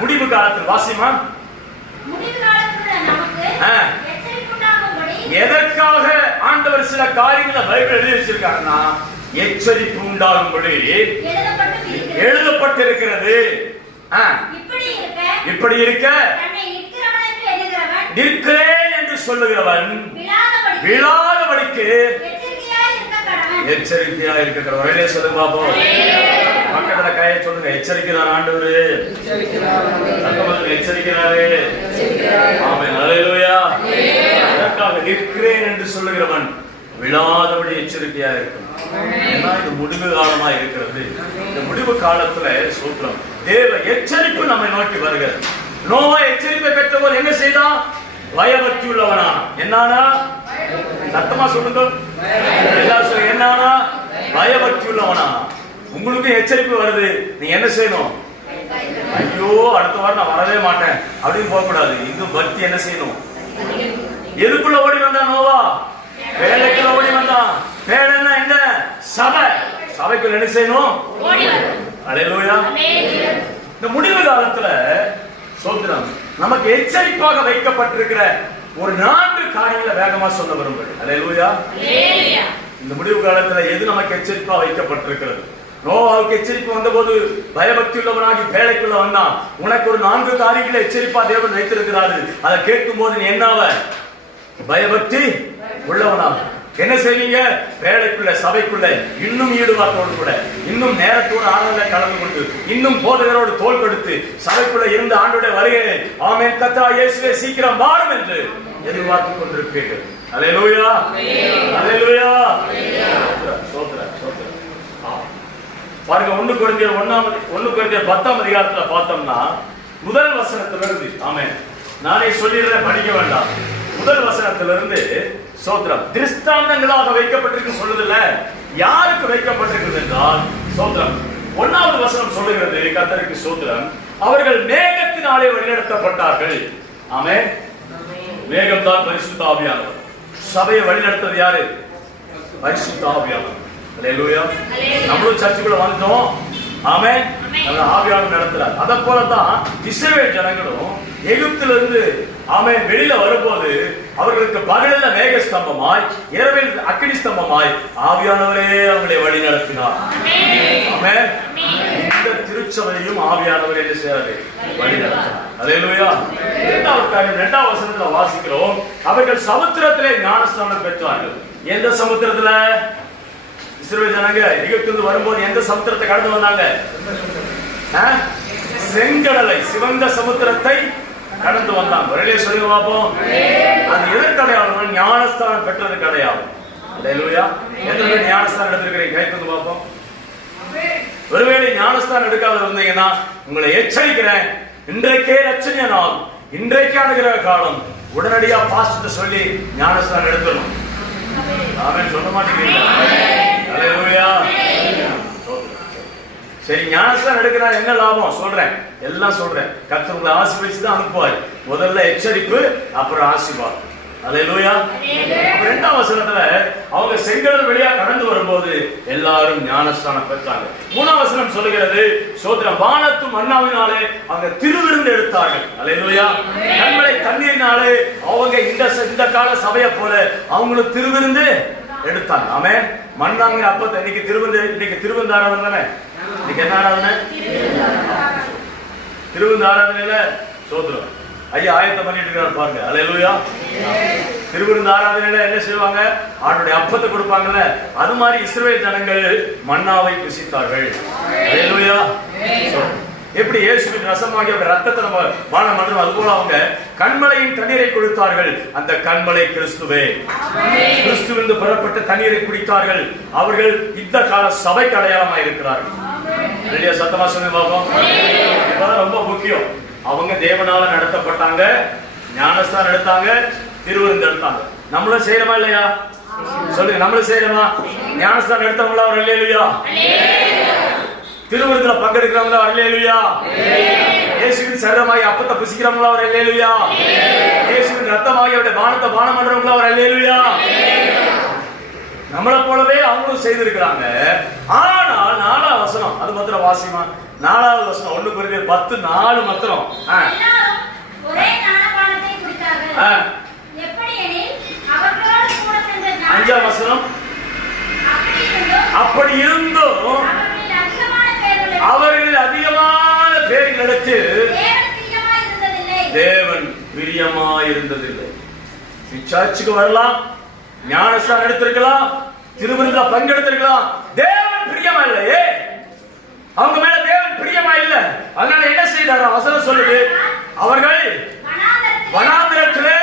முடிவு காலத்தில் வாசிமா. எதற்காக ஆண்டவர் சில காரியங்களை பைபிள் எழுதி வச்சிருக்காருன்னா எச்சரிப்பு உண்டாகும்படி எழுதப்பட்டிருக்கிறது. இப்படி இருக்க நிற்கிறேன் என்று சொல்லுகிறவன் விழாதபடிக்கு எச்சரிக்கையா இருக்க கடவுளே. சொல்லுங்க பாப்போம். பக்கத்துல கையை சொல்லுங்க. எச்சரிக்கிறார் ஆண்டவரு. எச்சரிக்கிறாரு. ஆமென். ஹல்லேலூயா. அதற்காக நிற்கிறேன் என்று சொல்லுகிறவன் விழாதபடி எச்சரிக்கையா இருக்கும். ஏன்னா இது முடிவு காலமா இருக்கிறது. இந்த முடிவு காலத்துல சூத்திரம் தேவ எச்சரிப்பு நம்மை நோக்கி வருகிறது. நோவா எச்சரிப்பை பெற்றவர் என்ன செய்தான்? பயபக்தி உள்ளவனா. என்னானா? சத்தமா சொல்லுங்க. என்னானா? பயபக்தி உள்ளவனா. உங்களுக்கு எச்சரிப்பு வருது, நீங்க என்ன செய்யணும்? ஐயோ அடுத்த வாரம் நான் வரவே மாட்டேன் அப்படின்னு போக கூடாது. இந்த பக்தி என்ன செய்யணும்? எதுக்குள்ள ஓடி வந்தான் நோவா? பேழைக்குள்ள ஓடி வந்தான். பேழைன்னா என்ன? சபை. சபைக்குள்ள என்ன செய்யணும்? அல்லேலூயா. இந்த முடிவு காலத்துல சோத்திரம் நமக்கு எச்சரிப்பாக வைக்கப்பட்டிருக்கிற ஒரு 4 காரியங்களை வேகமா சொல்ல விரும்புகிறேன். அல்லேலூயா. இந்த முடிவு காலத்துல எது நமக்கு எச்சரிப்பா வைக்கப்பட்டிருக்கிறது? நோவாவுக்கு எச்சரிப்பு வந்த போது பயபக்தி உள்ளவனாகி பேழைக்குள்ள வந்தான். உனக்கு ஒரு 4 காரியங்களை எச்சரிப்பா தேவன் வைத்திருக்கிறாரு. அதை கேட்கும் போது நீ என்னாவ? பயபக்தி உள்ளவனா. என்ன செய்வீங்க? பேழைக்குள்ள சபைக்குள்ள இன்னும் ஈடுபாட்டோடு கூட, இன்னும் நேரத்தோடு ஆராதனை கலந்து கொண்டு, இன்னும் போதகரோடு தோள் கொடுத்து சபைக்குள்ள இருந்த ஆண்டோட வருகையை ஆமென் கர்த்தராகிய இயேசுவே சீக்கிரம் வாரும் என்று எதிர்பார்த்துக் கொண்டிருப்பீர்கள். அல்லேலூயா. அல்லேலூயா. சோத்ரா சோத்ரா. பாருங்க 1 கொரிந்தியர் 10ஆம் அதிகாரத்துல பார்த்தோம்னா முதல் வசனத்திலிருந்து, ஆமென், நானே சொல்லிடுறேன், படிக்க வேண்டாம். முதல் வசனத்திலிருந்து சோத்ரம் திருஷ்டாந்தங்களாக வைக்கப்பட்டிருக்கு சொல்லுதுல. யாருக்கு வைக்கப்பட்டிருக்கிறது என்றால் சோத்ரம் 1வது வசனம் சொல்லுகிறது, கர்த்தருக்கு சோத்ரம், அவர்கள் மேகத்தினாலே வழிநடத்தப்பட்டார்கள். ஆமென். மேகம் தான் பரிசுத்த ஆவியானவர். சபையை வழிநடத்தது யாரு? பரிசுத்த ஆவியானவர். அல்லேலூயா. நம்மளும் சர்ச்சுக்குள்ள வந்தோம். ஆமென். அந்த ஆவியானவர் நடத்துறார். அத போல தான் இஸ்ரவேல் ஜனங்களும் எகிப்திலிருந்து ஆமென் வெளியில வரும்போது அவர்களுக்கு பகலில மேக ஸ்தம்பமாய், இரவில் அக்கினி ஸ்தம்பமாய் ஆவியானவரே அவங்களை வழி நடத்தினார். ஆமென். இந்த திருச்சபையும் ஆவியானவர் என்ன செய்றாரு? வழி நடத்தினார். அல்லேலூயா. 2வது வசனத்துல வாசிக்கிறோம், அவர்கள் சமுத்திரத்திலே ஞானஸ்நானம் பெற்றார்கள். எந்த சமுத்திரத்துல? இஸ்ரவேல் ஜனங்க எகிப்திலிருந்து வரும்போது எந்த சமுத்திரத்தை கடந்து வந்தாங்க? செங்கடலை, சிவந்த சமுத்திரத்தை கடந்து வந்தாங்க. ஒரே சொல்லுங்க பாப்போம். அது எதற்கடையாளம்? ஞானஸ்தானம் பெற்றதுக்கு அடையாளம். அல்லேலூயா. எத்தனை பேர் ஞானஸ்தானம் எடுத்திருக்கிறீங்க? கை தூக்கு பாப்போம். ஒருவேளை ஞானஸ்தானம் எடுக்காத இருந்தீங்கன்னா உங்களை எச்சரிக்கிறேன், இன்றைக்கே ரட்சணிய நாள், இன்றைக்கே அனுகிரக காலம். உடனடியா பாஸ்டர் சொல்லி ஞானஸ்தானம் எடுத்துடணும். ஆமென். சொல்ல மாட்டேங்கிறீங்க? அல்லேலூயா. சரி, ஞானஸ்தானம் எடுக்கிறார், என்ன லாபம்? சொல்றேன், எல்லாம் சொல்றேன். கர்த்தர் உங்களை ஆசீர்வதிச்சு தான் அனுப்புவார். முதல்ல எச்சரிப்பு, அப்புறம் ஆசீர்வாதம். அல்லேலூயா. 2வது வசனத்துல அவங்க செங்கடல் வழியா கடந்து வரும்போது எல்லாரும் ஞானஸ்தானம் பெற்றாங்க. 3வது வசனம் சொல்லுகிறது, சோதரம் வானத்தும் மன்னாவினாலே அவங்க திருவிருந்து எடுத்தார்கள். அல்லேலூயா. கண்மலை தண்ணீரினாலே அவங்க இந்த கால சபையை போல அவங்களும் திருவிருந்து எடுத்தாங்க. ஆமென். மண்ணாங்க அப்ப இன்னைக்கு திருவிருந்து ஆராதனை தானே? இன்னைக்கு என்ன ஆராதனை? திருவிருந்து ஆராதனையில சோதரம் ஐயா ஆயத்தம் பண்ணிட்டு இருக்காரு பாருங்க. அல்லேலூயா. திருவிருந்து ஆராதனையில என்ன செய்வாங்க? ஆண்டுடைய அப்பத்தை கொடுப்பாங்கல்ல, அது மாதிரி இஸ்ரவேல் ஜனங்கள் மன்னாவை புசித்தார்கள். அல்லேலூயா. எப்படி இயேசுவின் ரசமாகிய ரத்தத்தை நம்ம பானம் பண்றோம், அது போல அவங்க கண்மலையின் தண்ணீரை குடித்தார்கள். அந்த கண்மலை கிறிஸ்துவே. கிறிஸ்துவிலிருந்து பெறப்பட்ட தண்ணீரை குடித்தார்கள். அவர்கள் இந்த கால சபைக்கு அடையாளமாக இருக்கிறார்கள். ரெடியா? சத்தமா சொல்லுங்க பாப்போம். இதுதான் ரொம்ப முக்கியம். அவங்க தேவனால நடத்தப்பட்டாங்க, ஞானஸ்தானம் எடுத்தாங்க, திருவிருந்து எடுத்தாங்க. நம்மளும் செய்யறோமா இல்லையா? சொல்லுங்க, நம்மளும் செய்யறோமா? ஞானஸ்தானம் எடுத்தவங்களா? ஒரு அல்லேலூயா. திருவிருந்துல பங்கெடுக்கிறவங்களா? ஒரு அல்லேலூயா. இயேசுவின் சரீரமாகி அப்பத்தை புசிக்கிறவங்களா? ஒரு அல்லேலூயா. இயேசுவின் ரத்தமாகி அவருடைய பானத்தை பானம் பண்றவங்களா? ஒரு அல்லேலூயா. நம்மளை போலவே அவங்களும் செய்திருக்கிறாங்க. ஆனால் 4வது வசனம், அது மாத்திரம் வாசிமா. 4வது வசனம் 1 கொரிந்தியர் 10:4 மாத்திரம். ஒரே ஞானபானத்தை குடித்தார்கள். எப்படி எனில் அவர்களோடு கூட சென்ற 5வது வசனம், அப்படி இருந்தும் அவர்கள் அதிகமான பேர்களுக்கு தேவன் பிரியமாயிருந்ததில்லை. சர்ச்சுக்கு வரலாம், ஞானஸ்தானம் எடுத்திருக்கலாம், திருவிருந்துல பங்கெடுத்திருக்கலாம், தேவன் பிரியமா இல்லையே. அவங்க மேல தேவன் பிரியமா இல்ல. அதனால என்ன செய்தார்? வசனம் சொல்லுது, அவர்கள் வனாந்திரத்திலே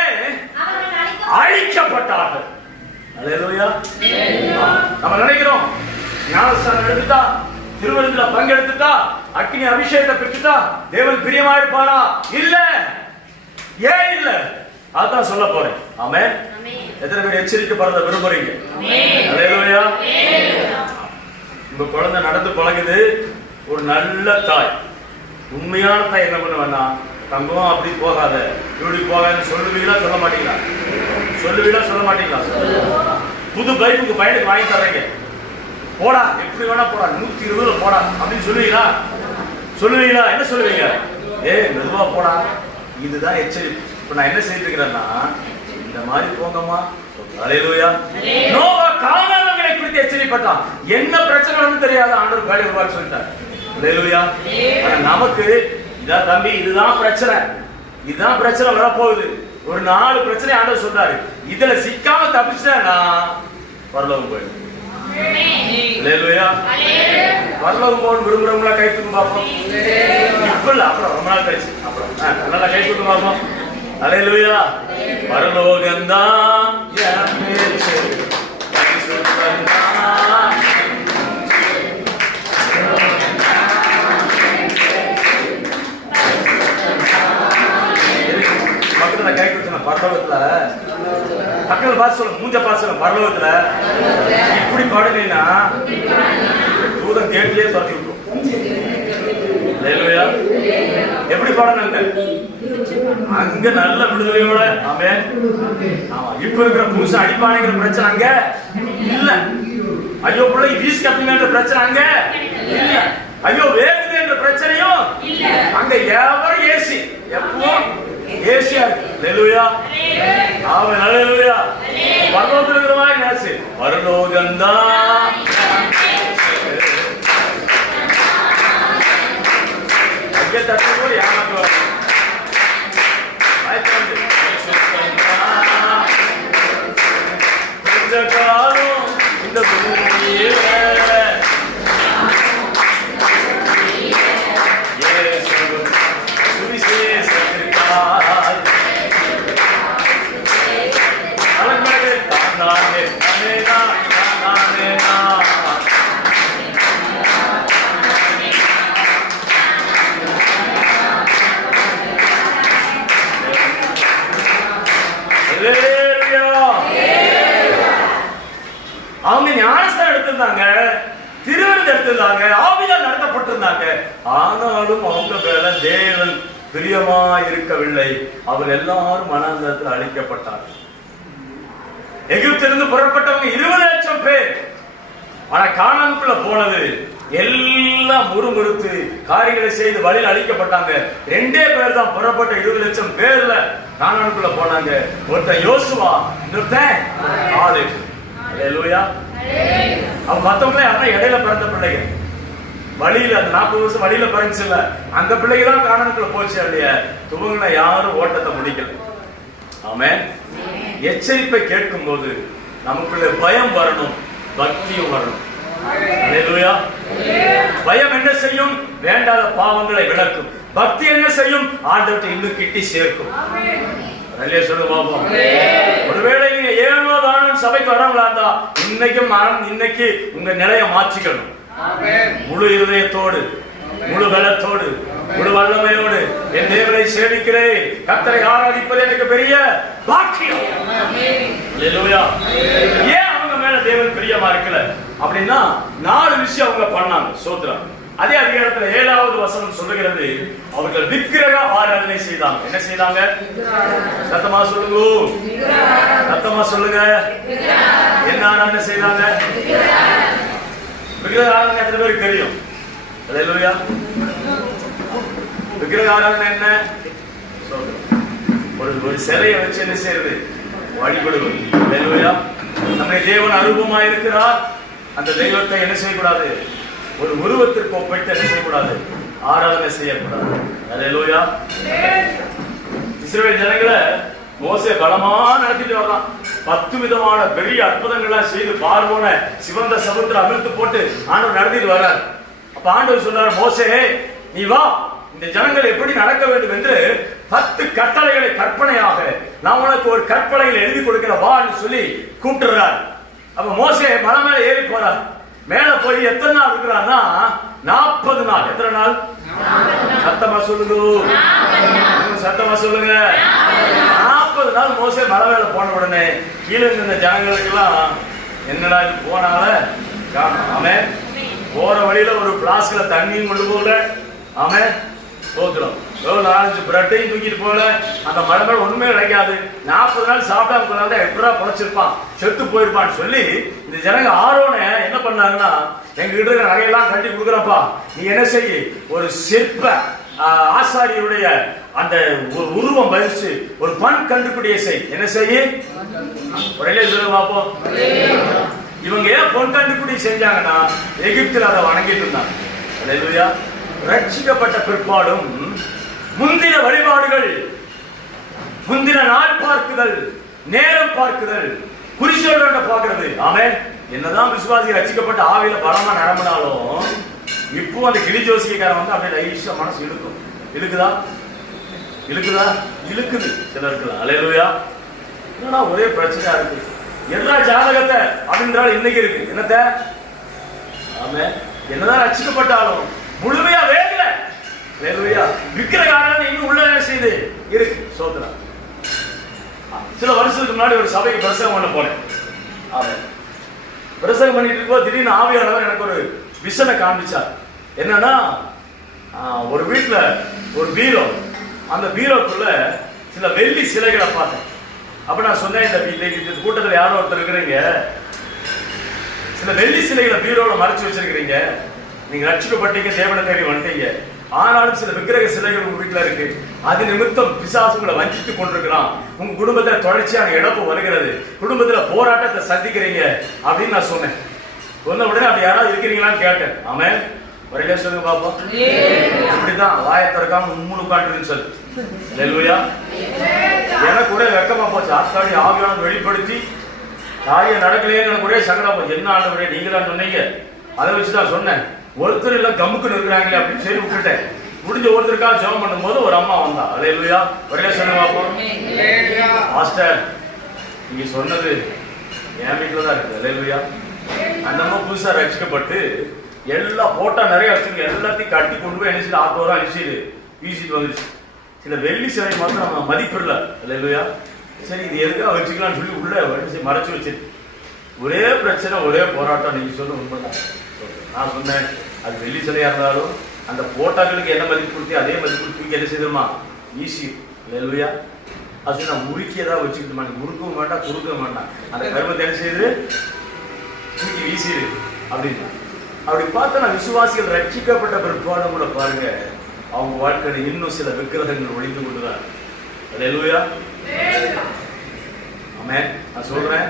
அழிக்கப்பட்டார்கள். அல்லேலூயா. நம்ம நினைக்கிறோம் ஞானஸ்தானம் எடுத்துட்டா, திருவிருந்துல பங்கெடுத்துட்டா, அக்கினி அபிஷேகத்தை பெற்றுட்டா தேவன் பிரியமா இருப்பாரா? இல்ல. ஏன் இல்ல? அதான் சொல்ல போறேன். ஆமென். எத்தனை பேர் எச்சரிக்கப்படுறத விரும்புறீங்க? அல்லேலூயா. உங்க குழந்தை நடந்து பழகுது, ஒரு நல்ல தாய், உண்மையான தாய் என்ன பண்ணுவேன்னா தங்கம் அப்படி போகாத இப்படி போகாதுன்னு சொல்லுவீங்களா சொல்ல மாட்டீங்களா? சொல்லுவீங்களா சொல்ல மாட்டீங்களா? புது பைப்புக்கு பையனுக்கு வாங்கி தர்றீங்க, போடா எப்படி வேணா போடா 120 போடா அப்படின்னு சொல்லுவீங்களா? சொல்லுவீங்களா? என்ன சொல்லுவீங்க? மெதுவா போடா. இதுதான் எச்சரிக்கை. இப்ப நான் என்ன செய்திருக்கிறேன்னா, இந்த மாதிரி போங்கம்மா. அல்லேலூயா. நோவா கானான்களை குறித்து எச்சரிக்கப்பட்டான். என்ன பிரச்சனை வந்து தெரியாது, ஆண்டவர் வேலை உருவாக்கி சொல்லிட்டார். அல்லேலூயா. ஆனா நமக்கு இதான் தம்பி, இதுதான் பிரச்சனை, இதுதான் பிரச்சனை வரப்போகுது. ஒரு 4 பிரச்சனை ஆண்டவர் சொல்றாரு. இதுல சிக்காம தப்பிச்சா பரலோகம் போயிடும். அல்லேலூயா. பரலோகம் போக விரும்புறவங்களா கை தூக்கு பார்ப்போம். இப்ப இல்ல, அப்புறம் ரொம்ப நாள் கழிச்சு அப்புறம் நல்லா கை தூக்கு பார்ப்போம். அல்லேலூயா. பரலோகம்தான் என் பேச்சு, பக்கத்துல கை கொடுத்தன. பரலோகத்துல பக்கத்துல பார்த்து சொல்ல, மூஞ்ச பார்த்து சொல்ல. பரலோகத்துல இப்படி பாடுனீங்கன்னா தூதன் கேட்கலையே துரத்தி விட்டுரும். அல்லேலூயா. எப்படி பாடணுங்க? அங்க நல்ல விடுதலையோட. ஆமென். ஆமா, இப்ப இருக்கிற புருஷன் அடிப்பானைங்கிற பிரச்சனை அங்க இல்ல. ஐயோ பிள்ளை வீஸ் கட்டுங்கிற பிரச்சனை அங்க இல்ல. ஐயோ வேகுது என்ற பிரச்சனையும் அங்க எவரும் ஏசி, எப்பவும் ஏசியா இருக்கு. அல்லேலூயா. ஆமென். அல்லேலூயா. பரலோகத்துல இருக்கிற மாதிரி நினைச்சு பரலோகம்தான் அங்கே தட்டும்போது ஏமாற்றுவார். கொஞ்ச காலம் இந்த பூமியில சுவிசேஷத்திற்காக அவங்க ஞானஸ்தானம் எடுத்திருந்தாங்க, திருவிருந்த எடுத்திருந்தாங்க, ஆவியால் நடத்தப்பட்டிருந்தாங்க. ஆனாலும் அவங்க மேல தேவன் பிரியமா இருக்கவில்லை. அவர் எல்லாரும் மனாந்தரத்தில் அழிக்கப்பட்டார்கள். எகிப்திலிருந்து புறப்பட்டவங்க 20 லட்சம் பேர். ஆனா கானானுக்குள்ள போனது எல்லாம் முறுமுறுத்து காரியங்களை செய்து வழியில் அழிக்கப்பட்டாங்க. 2 பேர் தான் புறப்பட்ட 20 லட்சம் பேர்ல கானானுக்குள்ள போனாங்க. ஒருத்தன் யோசுவா, இன்னொருத்தன் காலேப். அல்லேலூயா. அவ மத்தவங்களே யாரும் இடையில பிறந்த பிள்ளைங்க. வழியில அந்த 40 வருஷம் வழியில பிறந்துச்சு இல்ல, அந்த பிள்ளைங்க தான் கானானுக்குள்ள போச்சு. இல்லையா, துவங்கின யாரும் ஓட்டத்தை முடிக்கல. ஆமென். எச்சரிப்பை கேட்கும் போது நமக்குள்ள பயம் வரணும், பக்தியும் வரணும். அல்லேலூயா. பயம் என்ன செய்யும்? வேண்டாத பாவங்களை விளக்கும். பக்தி என்ன செய்யும்? ஆண்டவரை இன்னும் கிட்டி சேர்க்கும். அல்லேலூயா. சொல்லுங்க பாப்போம். ஒருவேளை நீங்க ஏனோ தானோ சபைக்கு வரவங்களா இருந்தா இன்னைக்கு உங்க நிலையை மாற்றிக்கணும். முழு இருதயத்தோடு, முழு பலத்தோடு, முழு வல்லமையோடு என் தேவனை சேவிக்கிறேன், கர்த்தரை ஆராதிப்பது எனக்கு பெரிய பாக்கியம். அல்லேலூயா. ஏன் அவங்க மேல தேவன் பிரியமா இருக்கல அப்படின்னா 4 விஷயம் அவங்க பண்ணாங்க. சோத்ரா. அதே அதிகாரத்துல 7வது வசனம் சொல்லுகிறது, அவர்கள் விக்கிரக ஆராதனை செய்தாங்க. என்ன செய்தாங்க? சத்தமா சொல்லுங்க, சத்தமா சொல்லுங்க. என்ன ஆராதனை செய்தாங்க? விக்கிரக ஆராதனை எத்தனை பேருக்கு தெரியும்? அல்லேலூயா. விக்கிரக ஆராதனை என்ன? ஒரு சிலையை வச்சு என்ன செய்யறது? வழிபடுவது. அல்லேலூயா. நம்முடைய தேவன் அரூபமா இருக்கிறார். அந்த தெய்வத்தை என்ன செய்யக்கூடாது? ஒரு உருவத்திற்கு ஒப்பிட்டு என்ன செய்யக்கூடாது? ஆராதனை செய்யக்கூடாது. அல்லேலூயா. இஸ்ரவேல் ஜனங்களை மோசே பலமா நடத்திட்டு வர்றான். 10 விதமான பெரிய அற்புதங்களா செய்து பார்வோனை சிவந்த சமுத்திரம் அவிழ்த்து போட்டு ஆண்டவர் நடத்திட்டு வர்றார். அப்ப ஆண்டவர் சொன்னார், மோசே நீ வா, இந்த ஜனங்கள் எப்படி நடக்க வேண்டும் என்று 10 கட்டளைகளை கற்பனையாக நான் உனக்கு ஒரு கற்பனையில் எழுதி கொடுக்கிற வான்னு சொல்லி கூப்பிட்டுறார். அப்ப மோசே மலை மேல ஏறி போறார். மேல போய் எத்தனை நாள் இருக்கிறான்னா 40 நாள். எத்தனை நாள்? சத்தமா சொல்லுங்க, சத்தமா சொல்லுங்க. 40 நாள் மோசே மலை மேல போன உடனே கீழே இருந்த ஜனங்களுக்கு எல்லாம் என்னடா இது போனால காரணம். ஆமென். போற வழியில ஒரு பிளாஸ்க்ல தண்ணியும் கொண்டு போகல. ஆமென். போகிறோம். 4-5 பிரெட்டையும் தூக்கிட்டு போல அந்த மழை ஒண்ணுமே கிடைக்காது. 40 நாள் சாப்பிட்டா 30 நாள் எப்படா பொழைச்சிருப்பான், செத்து போயிருப்பான்னு சொல்லி இந்த ஜனங்க ஆரோனை என்ன பண்ணாங்கன்னா, எங்க கிட்ட இருக்கிற நகையெல்லாம் கட்டி கொடுக்குறப்பா, நீ என்ன செய்ய, ஒரு சிற்ப ஆசாரியருடைய அந்த உருவம் பதிச்சு ஒரு பண் கண்டுபிடிய செய். என்ன செய்ய, ஒரே சொல்ல பார்ப்போம். இவங்க ஏன் பொன் கண்டுபிடி செஞ்சாங்கன்னா, எகிப்தில் அதை வணங்கிட்டு இருந்தாங்க. அல்லேலூயா. ரட்சிக்கப்பட்ட பிற்பாடும் முந்தின வழிபாடுகள், முந்தின நாள் பார்க்குதல், நேரம் பார்க்குதல், குறிச்சோட பார்க்கிறது. ஆமென். என்னதான் விசுவாசி ரட்சிக்கப்பட்ட ஆவியில பலமா நடம்பினாலும் இப்போ அந்த கிளி ஜோசியக்காரன் வந்து அப்படியே லைஷா மனசு இழுக்கும். இழுக்குதா இழுக்குதா இழுக்குது சிலருக்குலாம். அல்லேலூயா. என்னன்னா ஒரே பிரச்சனையா இருக்கு. எல்லா ஜாதகத்தை அப்படின்றாலும் இன்னைக்கு இருக்கு. என்னத்த? ஆமென். என்னதான் ரட்சிக்கப்பட்டாலும் முழுமையா வேகல. அல்லேலூயா. விக்கிர காரணம் இன்னும் உள்ள என்ன செய்து இருக்கு. சோதனம். சில வருஷத்துக்கு முன்னாடி ஒரு சபைக்கு பிரசங்கம் பண்ண போனேன். ஆமென். பிரசங்கம் பண்ணிட்டு இருக்கும்போது திடீர்னு ஆவியானவர் எனக்கு ஒரு விஷனை காண்பிச்சார். என்னன்னா, ஒரு வீட்டுல ஒரு பீரோ, அந்த பீரோக்குள்ள சில வெள்ளி சிலைகளை பார்த்தேன். அப்ப நான் சொன்னேன், இந்த கூட்டத்தில் யாரோ ஒருத்தர் இருக்கிறீங்க, சில வெள்ளி சிலைகளை பீரோல மறைச்சு வச்சிருக்கிறீங்க, நீங்க ரட்சிக்கப்பட்டீங்க, தேவனை தேடி வந்துட்டீங்க, ஆனாலும் சில விக்கிரக சிலைகள் உங்க வீட்டுல இருக்கு, அது நிமித்தம் பிசாசு உங்களை வஞ்சித்து கொண்டிருக்கிறான், உங்க குடும்பத்துல தொடர்ச்சியான இழப்பு வருகிறது, குடும்பத்துல போராட்டத்தை சந்திக்கிறீங்க அப்படின்னு நான் சொன்னேன். சொன்ன உடனே அப்படி யாராவது இருக்கிறீங்களான்னு கேட்டேன். ஆமென். ஒரே சொல்லுங்க பாப்போம். இப்படிதான் வாயை திறக்காம உட்காந்துருன்னு சொல்லு. அல்லேலூயா. எனக்கு ஒரே வெக்கமா போச்சு. ஆத்தாடி ஆவியான வெளிப்படுத்தி காரியம் நடக்கலையேன்னு எனக்கு ஒரே சங்கடம் போச்சு. என்ன ஆண்டவரே நீங்களா சொன்னீங்க, அதை வச்சுதான் சொன்னேன். ஒருத்தர் இல்ல கம்முக்குன்னு இருக்கிறாங்களே அப்படின்னு சரி விட்டுட்டேன். முடிஞ்ச ஒருத்தருக்காக ஜெபம் பண்ணும்போது ஒரு அம்மா வந்தா. அல்லேலூயா. ஒரே சொல்லுங்க பாப்போம். மாஸ்டர், நீங்க சொன்னது என் வீட்டுல தான் இருக்கு. அல்லேலூயா. அந்த அம்மா புதுசா ரட்சிக்கப்பட்டு எல்லா போட்டா நிறைய வச்சிருக்கு, எல்லாத்தையும் கட்டி கொண்டு போய் என்ன ஆத்தோரம் அழிச்சிடு வீசிட்டு வந்துச்சு. சில வெள்ளி சிலை மாத்திரம் நம்ம மதிப்பிடல. அல்லேலூயா. சரி இது எதுக்காக வச்சுக்கலாம்னு சொல்லி உள்ள மறைச்சு வச்சிருக்கு. ஒரே பிரச்சனை, ஒரே போராட்டம். நீங்க சொல்ல உண்மைதான். நான் சொன்னேன், அது வெள்ளி சிலையா இருந்தாலும் அந்த போட்டாக்களுக்கு என்ன மதிப்பு கொடுத்தி அதே மதிப்பு கொடுத்து என்ன செய்யுமா ஈஸி. அல்லேலூயா. அது நான் முறுக்கியதான் வச்சுக்கிட்டுமா, நீ முறுக்கவும் வேண்டாம் குறுக்கவும் வேண்டாம், அந்த கருமத்தை என்ன செய்யுது தூக்கி வீசிடு அப்படின்னு. அப்படி பார்த்தா நான் விசுவாசிகள் ரட்சிக்கப்பட்ட பிற்பாடு கூட பாருங்க, அவங்க வாழ்க்கையில் இன்னும் சில விக்கிரகங்கள் ஒழிந்து கொண்டுதான். அல்லேலூயா. ஆமென். நான் சொல்றேன்,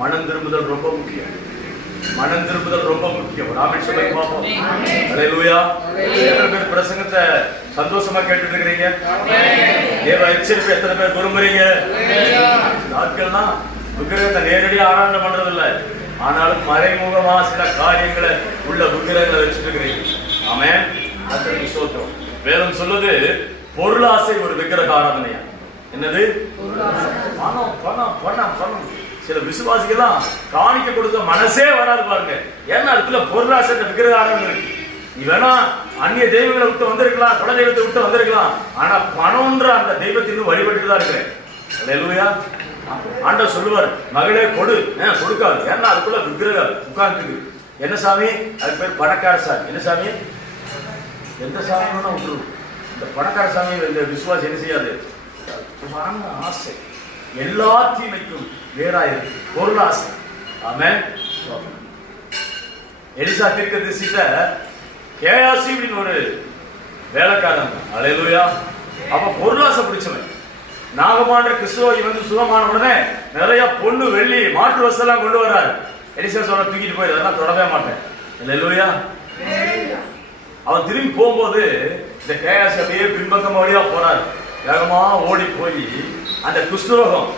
மனம் திரும்புதல் ரொம்ப முக்கியம். மனம் திரும்புதல் ரொம்ப முக்கியம். ஆமென் சொல்லுங்க பாப்போம். அல்லேலூயா. எத்தனை பேர் பிரசங்கத்தை சந்தோஷமா கேட்டுட்டு இருக்கிறீங்க? தேவ எச்சரிப்பு எத்தனை பேர் விரும்புறீங்க? நாட்கள்னா விக்கிரகத்தை நேரடியா ஆராதனை பண்றது இல்லை, ஆனாலும் மறைமுகமா சில காரியங்களை உள்ள விக்கிரகங்களை வச்சுட்டு இருக்கிறீங்க. ஆமென். அத்தனை சோத்திரம். வேதம் சொல்லுது, பொருளாசை ஒரு விக்கிரக ஆராதனையா. என்னது? பணம் பணம் பணம் பணம். சில விசுவாசிகள்லாம் காணிக்க கொடுக்க மனசே வராது பாருங்க. ஏன்னா அதுக்குள்ள பொருளாசை விக்கிரக ஆராதனை இருக்கு. நீ வேணா அந்நிய தெய்வங்களை விட்டு வந்திருக்கலாம், குல தெய்வத்தை விட்டு வந்திருக்கலாம், ஆனா பணம்ன்ற அந்த தெய்வத்தின் வழிபட்டு தான் இருக்கிறேன். அல்லேலூயா. ஆண்டவர் சொல்லுவார், மகளே கொடு. கொடுக்காது. ஏன்னா அதுக்குள்ள விக்கிரக உட்கார்ந்து. என்ன சாமி? அது பேர் பணக்கார சாமி. என்ன சாமி? எந்த சாமியோட விட்டுரு. இந்த பணக்கார சாமி இந்த விசுவாசி என்ன செய்யாது. ஆசை எல்லா தீமைக்கும் வேறாயிருக்கு, பொருளாசை. ஆமென். எலிசா தீர்க்கதரிசிட்ட கேயாசி அப்படின்னு ஒரு வேலைக்காரன். அல்லேலூயா. அப்ப பொருளாசை பிடிச்சவன். நாகமான்ற கிறிஸ்துவை வந்து சுகமான உடனே நிறைய பொண்ணு வெள்ளி மாற்று வசெல்லாம் கொண்டு வர்றாரு. எலிசா சொல்ல தூக்கிட்டு போய் அதெல்லாம் தொடவே மாட்டேன். அல்லேலூயா. அவன் திரும்பி போகும்போது இந்த கேயாசி அப்படியே பின்பக்கம் வழியா போறாரு. வேகமா ஓடி போய் அந்த குஷ்டரோகம்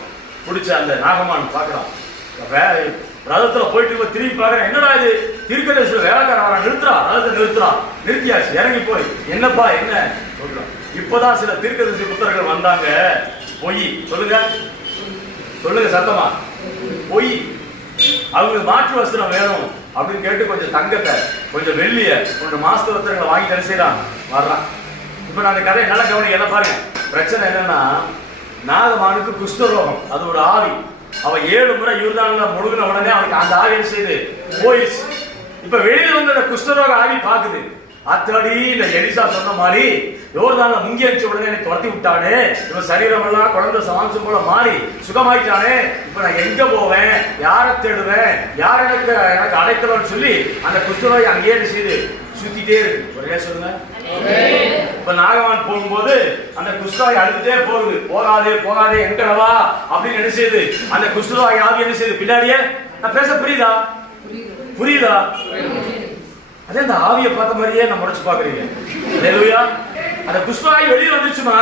பிடிச்ச அந்த நாகமான் பாக்குறான். ரதத்துல போயிட்டு திரும்பி பாக்குறேன், என்னடா இது தீர்க்கதரிசி வேலைக்காரன் வரான், நிறுத்துறா, ரதத்தை நிறுத்துறான். நிறுத்தியாச்சு, இறங்கி போய் என்னப்பா என்ன சொல்றான். இப்பதான் சில தீர்க்கதரிசி புத்தர்கள் வந்தாங்க. பொய் சொல்லுங்க, சொல்லுங்க சத்தமா. பொய். அவங்களுக்கு மாற்று வஸ்திரம் வேணும் அப்படின்னு கேட்டு கொஞ்சம் தங்கத்தை, கொஞ்சம் வெள்ளிய, கொஞ்சம் மாசத்து வஸ்திரங்களை வாங்கி தர செய்யறான், வர்றான். இப்ப நான் அந்த கதையை நல்லா கவனிக்க. என்ன பாருங்க, பிரச்சனை என்னன்னா, நாகமானுக்கு குஷ்டரோகம், அது ஒரு ஆவி. அவன் 7 முறை யூர்தான்ல முழுகின உடனே அவனுக்கு அந்த ஆவி செய்து போயிடுச்சு. இப்ப வெளியில வந்து அந்த குஷ்டரோக ஆவி பாக்குது. அத்தடி இந்த எலிசா சொன்ன மாதிரி யோர்தான்ல முங்கி அடிச்ச உடனே என்னை துரத்தி விட்டானே, இவன் சரீரம் எல்லாம் குழந்தை சமாம்சம் போல மாறி சுகமாயிட்டானே, இப்ப நான் எங்க போவேன், யாரை தேடுவேன், யார் எனக்கு அடைக்கலன்னு சொல்லி அந்த குஷ்டரோகி அங்கேயே செய்து சுத்திட்டே இருக்கு. ஒரே சொல்லுங்க. இப்ப நாகவான் போகும்போது அந்த குஷ்டரோகி அழுதுட்டே போகுது, போகாதே போகாதே எங்கடவா அப்படின்னு என்ன செய்யுது, அந்த குஷ்டரோகி ஆவி என்ன செய்யுது பின்னாடியே. நான் பேச புரியுதா? புரியுதா? அதே அந்த ஆவியை பார்த்த மாதிரியே நான் முடிச்சு பாக்குறீங்க. அல்லேலூயா. அந்த குஷ்டரோகி வெளியே வந்துச்சுமா,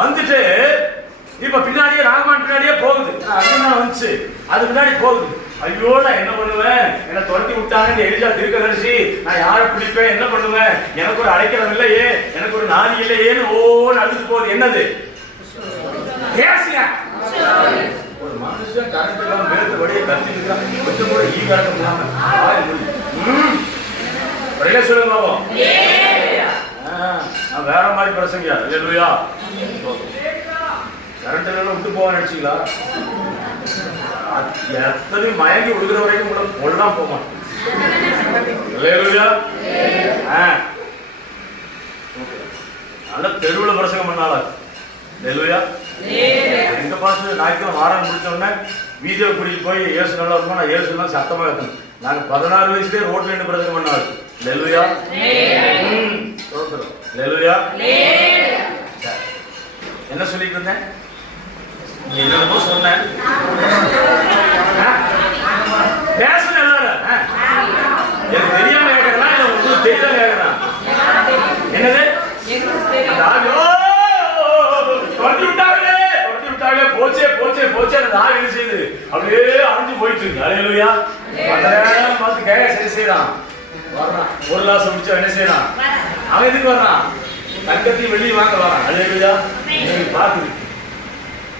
வந்துட்டு இப்ப பின்னாடியே நாகவான் பின்னாடியே போகுது. அர்ஜுனன் வந்துச்சு, அது பின்னாடி போகுது. ஐயோ நான் என்ன பண்ணுவேன், என்ன துரத்தி விட்டாங்க எலிஜா தீர்க்கதரிசி, நான் யாரை பிடிப்பேன், என்ன பண்ணுவேன், எனக்கு ஒரு அடைக்கலம் இல்லையே, எனக்கு ஒரு நாதி இல்லையேன்னு ஓன்னு அழுது போகுது. என்னது? ஒரு மனுஷன் கரண்ட் இல்லாம வேறு வழியை கத்தி இருக்கிறான், கொஞ்சம் கூட ஈ கரண்ட் இல்லாம சொல்லுங்க பாப்போம். நான் வேற மாதிரி பிரசங்க. அல்லேலூயா. கரண்ட் எல்லாம் விட்டு போக நினைச்சீங்களா? எத்தனை மயங்கி விடுகிற வரைக்கும் உங்களை கொல்லாம் போக மாட்டேன். நல்ல தெருவில் பிரசங்கம் பண்ணால. எங்க பாச ஞாயிற்றுக்கிழமை வாரம் முடிச்ச உடனே வீடியோ கூட்டிட்டு போய் ஏசு நல்லா இருக்கும், நான் ஏசு எல்லாம் சத்தமா இருக்கேன். நாங்க 16 வயசுலேயே ரோட்ல இருந்து பிரசங்கம் பண்ணாரு. லெலுயா. லெலுயா. என்ன சொல்லிட்டு இருந்தேன்? என்னமோ சொன்னேன். பேசுன எனக்கு தெரியாம கேட்கறா இல்ல உங்களுக்கு தெரியாம கேட்கறா? என்னது? போச்சே போச்சே போச்சே அந்த ஆள் என்ன செய்யுது, அப்படியே அழிஞ்சு போயிட்டு இருக்கு. அல்லேலூயா. பார்த்து கேட்க சரி செய்யறான், வர்றான். ஒரு கிளாஸ் முடிச்சா என்ன செய்யறான், அவன் எதுக்கு வர்றான், தங்கத்தையும் வெளியே வாங்க வரான். அல்லேலூயா. நீங்க பாக்குது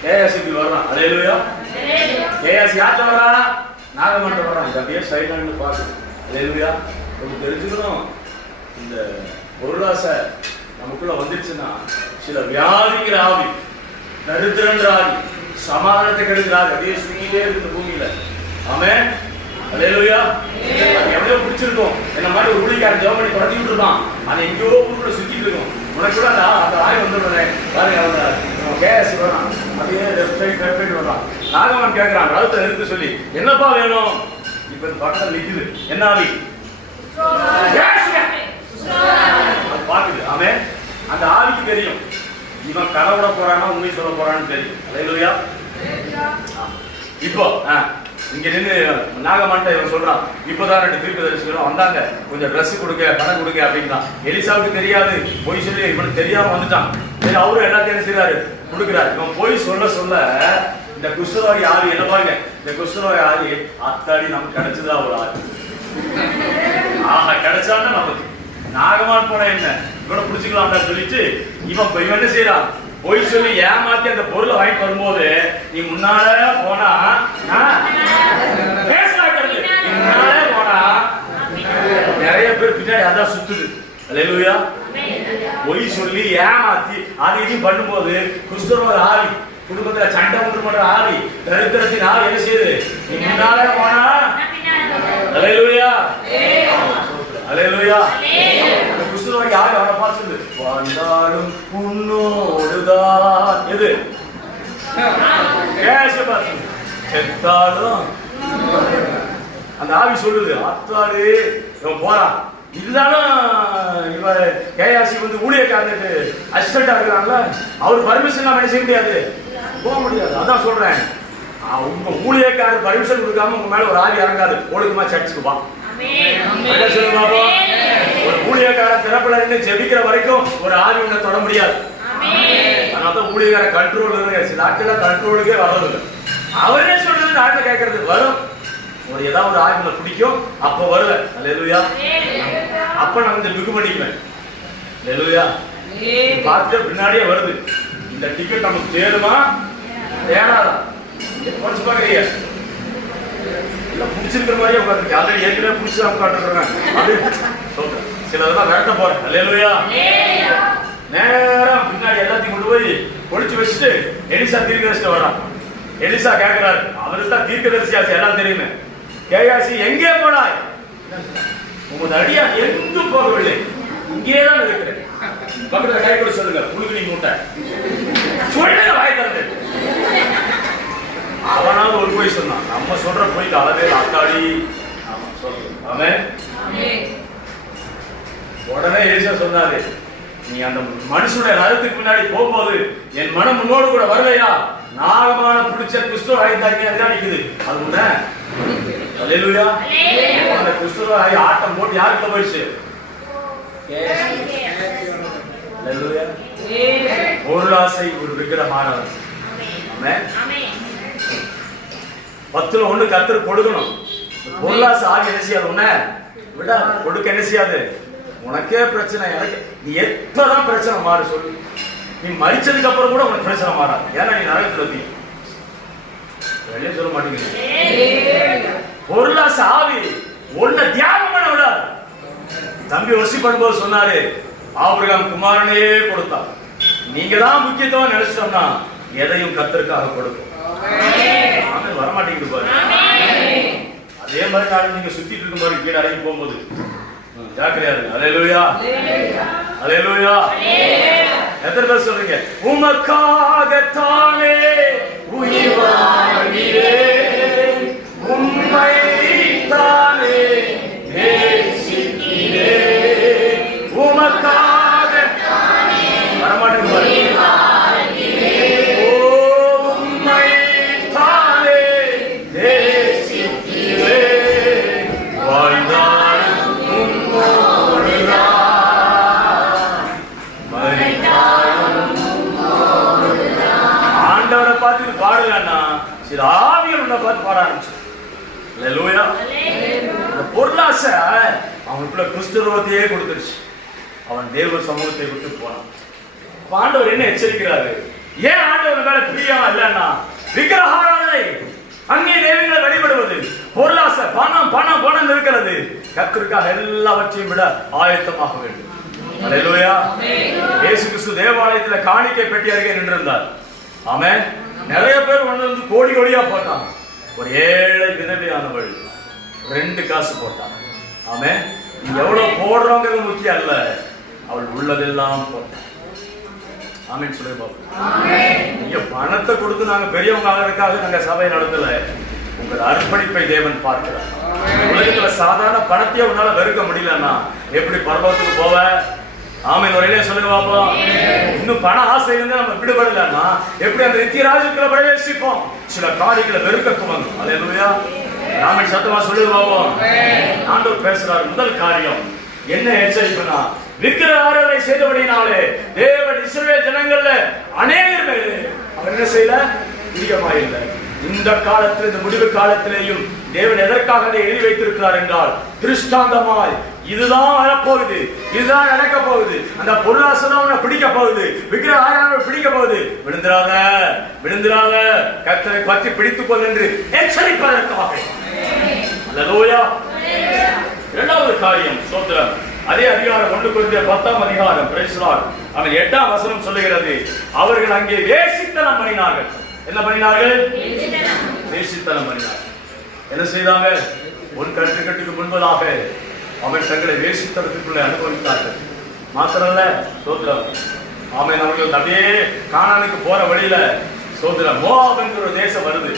கேஎஸ்சி வர்றான். அல்லேலூயா. கேஎஸ்சி யார்ட்ட வரா, நாகமன்ட்ட வர்றான். இது அப்படியே சைலண்ட் பாக்குது. அல்லேலூயா. உங்களுக்கு தெரிஞ்சுக்கணும், இந்த பொருளாசை நமக்குள்ள வந்துச்சுன்னா சில வியாதிங்கிற ஆவி, தரித்திரங்கிற ஆவி, சமாதானத்தை கெடுக்கிற ஆவி அப்படியே சுங்கிட்டே இருக்கு பூமியில. ஆமென். அல்லேலூயா. எவ்வளவு பிடிச்சிருக்கும், என்ன மாதிரி ஒரு ஊழிக்காரன் ஜெபம் பண்ணி தொடங்கிட்டு இருக்கான், அதை எங்கேயோ ஊருக்குள்ள சுத்திட்டு இருக்கும். உனக்கு கூட அந்த ஆய் வந்துடுறேன் பாருங்க. அவங்க கேஎஸ் வரான், அப்படியே லெஃப்ட் சைடு வர்றான். நாகவன் கேட்கிறான் கழுத்தை நிறுத்து சொல்லி, என்னப்பா வேணும்? இப்ப இந்த பக்கத்துல நிக்குது. என்ன ஆவி? அது பாக்குது. ஆமென். அந்த ஆவிக்கு தெரியும் இவன் கடவுள போறானா உண்மை சொல்ல போறான்னு தெரியும். அல்லேலூயா. இப்போ இங்க நின்று நாகமன்ட்ட இவன் சொல்றான், இப்பதான் 2 தீர்க்கதரிசிகளும் வந்தாங்க, கொஞ்சம் ட்ரெஸ் கொடுக்க பணம் கொடுக்க அப்படின்னா. எலிசாவுக்கு தெரியாது, பொய் சொல்லி இவனுக்கு தெரியாம வந்துட்டான். சரி, அவரும் எல்லாத்தையும் என்ன செய்யறாரு, கொடுக்குறாரு. இவன் போய் சொல்ல சொல்ல இந்த குஷ்டரோகி ஆவி என்ன பாருங்க, இந்த குஷ்டரோகி ஆவி அத்தாடி நமக்கு கிடைச்சதா ஒரு ஆவி. ஆஹா, கிடைச்சான்னா நமக்கு நாகமான் போன என்ன இவனை பிடிச்சிக்கலாம்டா சொல்லிட்டு இவன் என்ன செய்யறான், போய் சொல்லி ஏமாத்தி அந்த பொருளை வாங்கிட்டு வரும்போது, நீ முன்னால போனா போனா நிறைய பேர் பின்னாடி அதான் சுத்துது. அல்லேலூயா. பொய் சொல்லி ஏமாத்தி அது இதையும் பண்ணும்போது குஷ்டரோக ஆவி, குடும்பத்துல சண்டை உண்டு பண்ற ஆவி, தரித்திரத்தின் ஆவி என்ன செய்யுது, நீ முன்னால போனா. அல்லேலூயா. அல்லேலூயா. குஷ்டரோகி ஆவி அவனை பார்த்து வந்தாலும் உன்னோடுதான் எது செத்தாலும் அந்த ஆவி சொல்லுது, அத்தாடு இவன் போறான். இருந்தாலும் இவ கேயாசி வந்து ஊழியக்காரனுக்கு அசிஸ்டண்டா இருக்கிறாங்கல்ல, அவர் பர்மிஷன் நம்ம செய்ய முடியாது, போக முடியாது. அதான் சொல்றேன், உங்க ஊழியக்காரர் பர்மிஷன் கொடுக்காம உங்க மேல ஒரு ஆவி இறங்காது. ஒழுக்கமா சர்ச்சுக்கு வா. ஒரு ஊழியக்காரன் திறப்புல இருந்து ஜெபிக்கிற வரைக்கும் ஒரு ஆவி உன்னை தொட முடியாது. அதனாலதான் ஊழியக்கார கண்ட்ரோல், சில ஆட்கள் கண்ட்ரோலுக்கே வர்றது. அவரே சொல்றது நாட்டை கேட்கறது வரும். ஒரு ஏதாவது ஒரு ஆவில பிடிக்கும், அப்ப வருவேன். அல்லேலூயா. அப்ப நான் இந்த லுக்கு பண்ணிக்குவேன். அல்லேலூயா. பார்த்து பின்னாடியே வருது. இந்த டிக்கெட் நமக்கு தேடுமா தேடாதா படிச்சு பாக்குறீங்க, எல்லாம் பிடிச்சிருக்கிற மாதிரியே உட்காந்துருக்கு. அதை ஏற்கனவே பிடிச்சா உட்காந்துருக்காங்க. அது சொல்றேன், சிலதெல்லாம் விரட்ட போறேன். அல்லேலூயா. நேரம் பின்னாடி எல்லாத்தையும் கொண்டு போய் ஒழிச்சு வச்சுட்டு எலிசா தீர்க்கதரிசி வர்றான். எலிசா கேட்கிறாரு, அவருக்கு தான் தீர்க்கதரிசி எல்லாம் தெரியுமே. கேயாசி எங்கே போனாய், உமது அடியா எங்கும் போகவில்லை, இங்கேதான் இருக்கிறேன். பக்கத்துல கை கூட சொல்லுங்க, புழுகு நீ மூட்டை சொல்லுங்க, வாய் திறந்து. அவனாவது ஒரு போய் சொன்னான், நம்ம சொல்ற போய்க்கு அளவே அத்தாடி. ஆமா சொல்லு. ஆமென். உடனே ஏசா சொன்னாரு, நீ அந்த மனுஷனுடைய ரதத்துக்கு முன்னாடி போகும்போது என் மனம் முன்னோடு கூட வரலையா? நாகமான பிடிச்ச கிறிஸ்துவ ஆயுதாங்க அதுதான் நிக்குது. அது உண்மை. அல்லேலூயா. அந்த கிறிஸ்துவ ஆயி ஆட்டம் போட்டு யாருக்கு போயிடுச்சு? அல்லேலூயா. பொருளாசை ஒரு விக்கிரமானவர். ஆமென். 10ல் 1 கர்த்தர் கொடுக்கணும். பொருளாசை ஆகி என்ன செய்யாது? உன்னை விட கொடுக்க என்ன செய்யாது? உனக்கே பிரச்சனை, எனக்கு நீ எப்பதான் பிரச்சனை மாறு சொல்லு. நீ மரிச்சதுக்கு அப்புறம் கூட உனக்கு பிரச்சனை மாறாது. ஏன்னா நீ நரகத்துல இருப்பீ. வெளியே சொல்ல மாட்டேங்குது. பொருளாசை ஆவி ஒன்ன தியாகம் பண்ண விடாது. தம்பி வசி பண்ணும்போது சொன்னாரு, ஆபிரகாம் குமாரனையே கொடுத்தான். நீங்க தான் முக்கியத்துவம் நினைச்சோம்னா எதையும் கர்த்தருக்காக கொடுக்கும். வரமாட்டேங்குது பாரு. அதே மாதிரி நாள் நீங்க சுத்திட்டு இருக்கும் பாரு, கீழே இறங்கி போகும்போது ஜாக்கிரதையா இருக்கு. அல்லேலூயா. அல்லேலூயா. எத்தனை பேர் சொல்றீங்க? உமக்காகத்தானே உயிர் வாழ்கிறேன், உம்மை தானே நேசிக்கிறேன், உமக்காக வரமாட்டேங்குது பாரு. பொருளாசை அவனுக்குள்ள கிறிஸ்துவத்தையே கொடுத்துருச்சு. அவன் தேவ சமூகத்தை விட்டு போனான். ஆண்டவர் என்ன எச்சரிக்கிறாரு? ஏன் ஆண்டவர் மேல பிரியம் இல்லைன்னா விக்கிரகாராதனை, அந்நிய தெய்வங்களை வழிபடுவது, பொருளாசை, பணம் பணம் பணம் இருக்கிறது. கர்த்தருக்காக எல்லாவற்றையும் விட ஆயத்தமாக வேண்டும். அல்லேலூயா. இயேசு கிறிஸ்து தேவாலயத்துல காணிக்கை பெட்டி அருகே நின்றிருந்தார். ஆமென். நிறைய பேர் வந்து கோடி கோடியா போட்டாங்க. ஒரு ஏழை விதவையானவள் 2 காசு போட்டான். ஆமென். நீ எவ்வளவு போடுறோங்கிறது முக்கியம் அல்ல, அவள் உள்ளதெல்லாம் போட்டான். ஆமென் சொல்லுங்க பாப்போம். நீங்க பணத்தை கொடுத்து நாங்க பெரியவங்க ஆகிறதுக்காக நாங்க சபை நடத்தல. உங்கள் அர்ப்பணிப்பை தேவன் பார்க்கிறார். உலகத்துல சாதாரண பணத்தையே உன்னால வெறுக்க முடியலன்னா எப்படி பரலோகத்துக்கு போவ? ஆமென். ஒரே சொல்லுங்க பாப்போம். இன்னும் பண ஆசை இருந்தா நம்ம விடுபடலன்னா எப்படி அந்த நித்திய ராஜ்யத்துல பிரவேசிப்போம்? சில காரியங்களை வெறுக்க துவங்கும். அல்லேலூயா. ஆமென். சத்தமா சொல்லுங்க பாப்போம். ஆண்டவர் பேசுறார். முதல் காரியம் என்ன எச்சரிப்புனா, விக்கிரக ஆராதனை செய்தபடினாலே தேவன் இஸ்ரவேல் ஜனங்கள்ல அநேகர் மேலே அவர் என்ன செய்யல? பிரியமாயில்லை. இந்த காலத்தில், இந்த முடிவு காலத்திலேயும் தேவன் எதற்காக அதை எழுதி வைத்திருக்கிறார் என்றால், திருஷ்டாந்தமாய் இதுதான் வரப்போகுது, இதுதான் நடக்க போகுது, அந்த பொருளாசனம் உன்னை பிடிக்க போகுது, விக்கிரக ஆராதனை பிடிக்க போகுது, விழுந்துராத விழுந்துராத, கர்த்தரை பற்றி பிடித்துக் கொள் என்று எச்சரிப்பதற்காக. அல்லேலூயா. இரண்டாவது காரியம் சோத்திரம். அதே அதிகாரம் 1 கொரிந்தியர் 10ஆம் அதிகாரம், பிரைஸ் லார்ட். அவன் 8ஆம் வசனம் சொல்லுகிறது, அவர்கள் அங்கே வேசித்தனம் பண்ணினார்கள். என்ன பண்ணினார்கள்? வேசித்தனம் பண்ணினார்கள். என்ன செய்தாங்க? ஒரு கட்டுக்கு முன்பதாக அவன் தங்களை வேசித்தனத்துக்குள்ளே அனுபவித்தார்கள். மாத்திரல்ல சோத்திரம். அவன் அவர்கள் அப்படியே கானானுக்கு போற வழியில சோத்திரம் மோவாப் என்கிற ஒரு தேசம் வருது.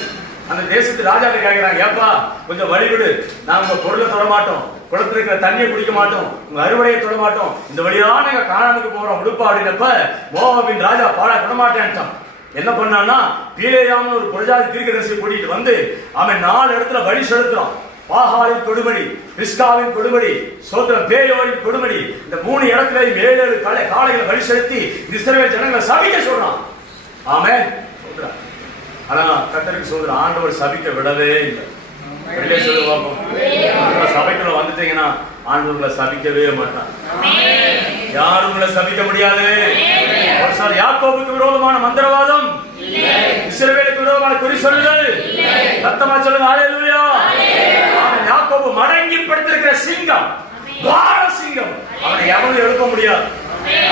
அந்த தேசத்து ராஜாவை கேட்கிறாங்க, ஏப்பா கொஞ்சம் வழிவிடு, நாங்க உங்க பொருளை தொட மாட்டோம், குளத்துல இருக்கிற தண்ணியை குடிக்க மாட்டோம், உங்க அறுவடையை தொட மாட்டோம், இந்த வழியா நாங்க கானானுக்கு போறோம் உடுப்பா அப்படின்னப்ப மோவாபின் ராஜா பாட விடமாட்டேன்ட்டான். என்ன பண்ணான்னா, பீலேயாம்னு ஒரு புரஜாதி தீர்க்கதரிசியை கூட்டிட்டு வந்து அவன் 4 இடத்துல வழி செலுத்துறான். பாகாலின் கொடுமடி, பிஸ்காவின் கொடுமடி, சோத்திரம் பேயோரின் கொடுமடி, இந்த 3 இடத்துலையும் 7 காளைகளை வழி செலுத்தி இஸ்ரவேல் ஜனங்களை சபிக்க சொல்றான். ஆமென். ஆனா கர்த்தருக்கு சொல்ற ஆண்டவர் சபிக்க விடவே இல்லை. வெளியே சொல்லுவாங்க, சபைக்குள்ள வந்துட்டீங்கன்னா ஆண்டவர்களை சபிக்கவே மாட்டான். யாரும் உங்களை சபிக்க முடியாது. யாக்கோபுக்கு விரோதமான மந்திரவாதம், இஸ்ரவேலுக்கு விரோதமான குறி சொல்லுதல், சத்தமா சொல்லுங்க அல்லேலூயா. யாக்கோபு மடங்கி படுத்திருக்கிற சிங்கம், பார சிங்கம், அவனை எவனும் எழுப்ப முடியாது.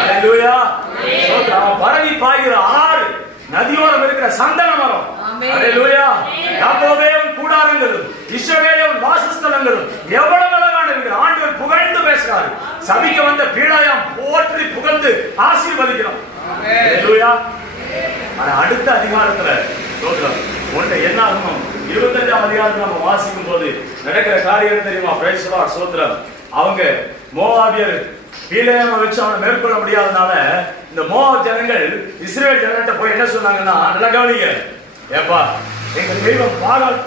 அல்லேலூயா. அவன் பரவி பாய்கிற ஆறு, நதியோரம் இருக்கிற சந்தன மரம். அல்லேலூயா. யாக்கோபே உன் கூடாரங்களும் இஸ்ரவேலே உன் வாசஸ்தலங்களும் எவ்வளவு அழகான ஆண்டவர் புகழ்ந்து பேசுறாரு. சபிக்க வந்த பீடாயாம் போற்றி புகழ்ந்து ஆசீர்வதிக்கிறோம். ஹalleluya. அடுத்த அதிகாரத்துல சொல்றோம். என்ன ஆகும்? 25ஆம் அதிகாரத்துல நம்ம வாசிக்கும் போது நடக்கிற காரியம் தெரியுமா? Praise the Lord. ஸ்தோத்திரம். அவங்க மோவாபியர் பீலேயாமை வச்சு அவனை மேற்கொள்ள முடியாதனால இந்த மோவாப் ஜனங்கள் இஸ்ரவேல் ஜனங்கிட்ட போய் என்ன சொன்னாங்கன்னா, நல்லா கவனிங்க, ஏப்பா எங்க தெய்வம் பாகால்,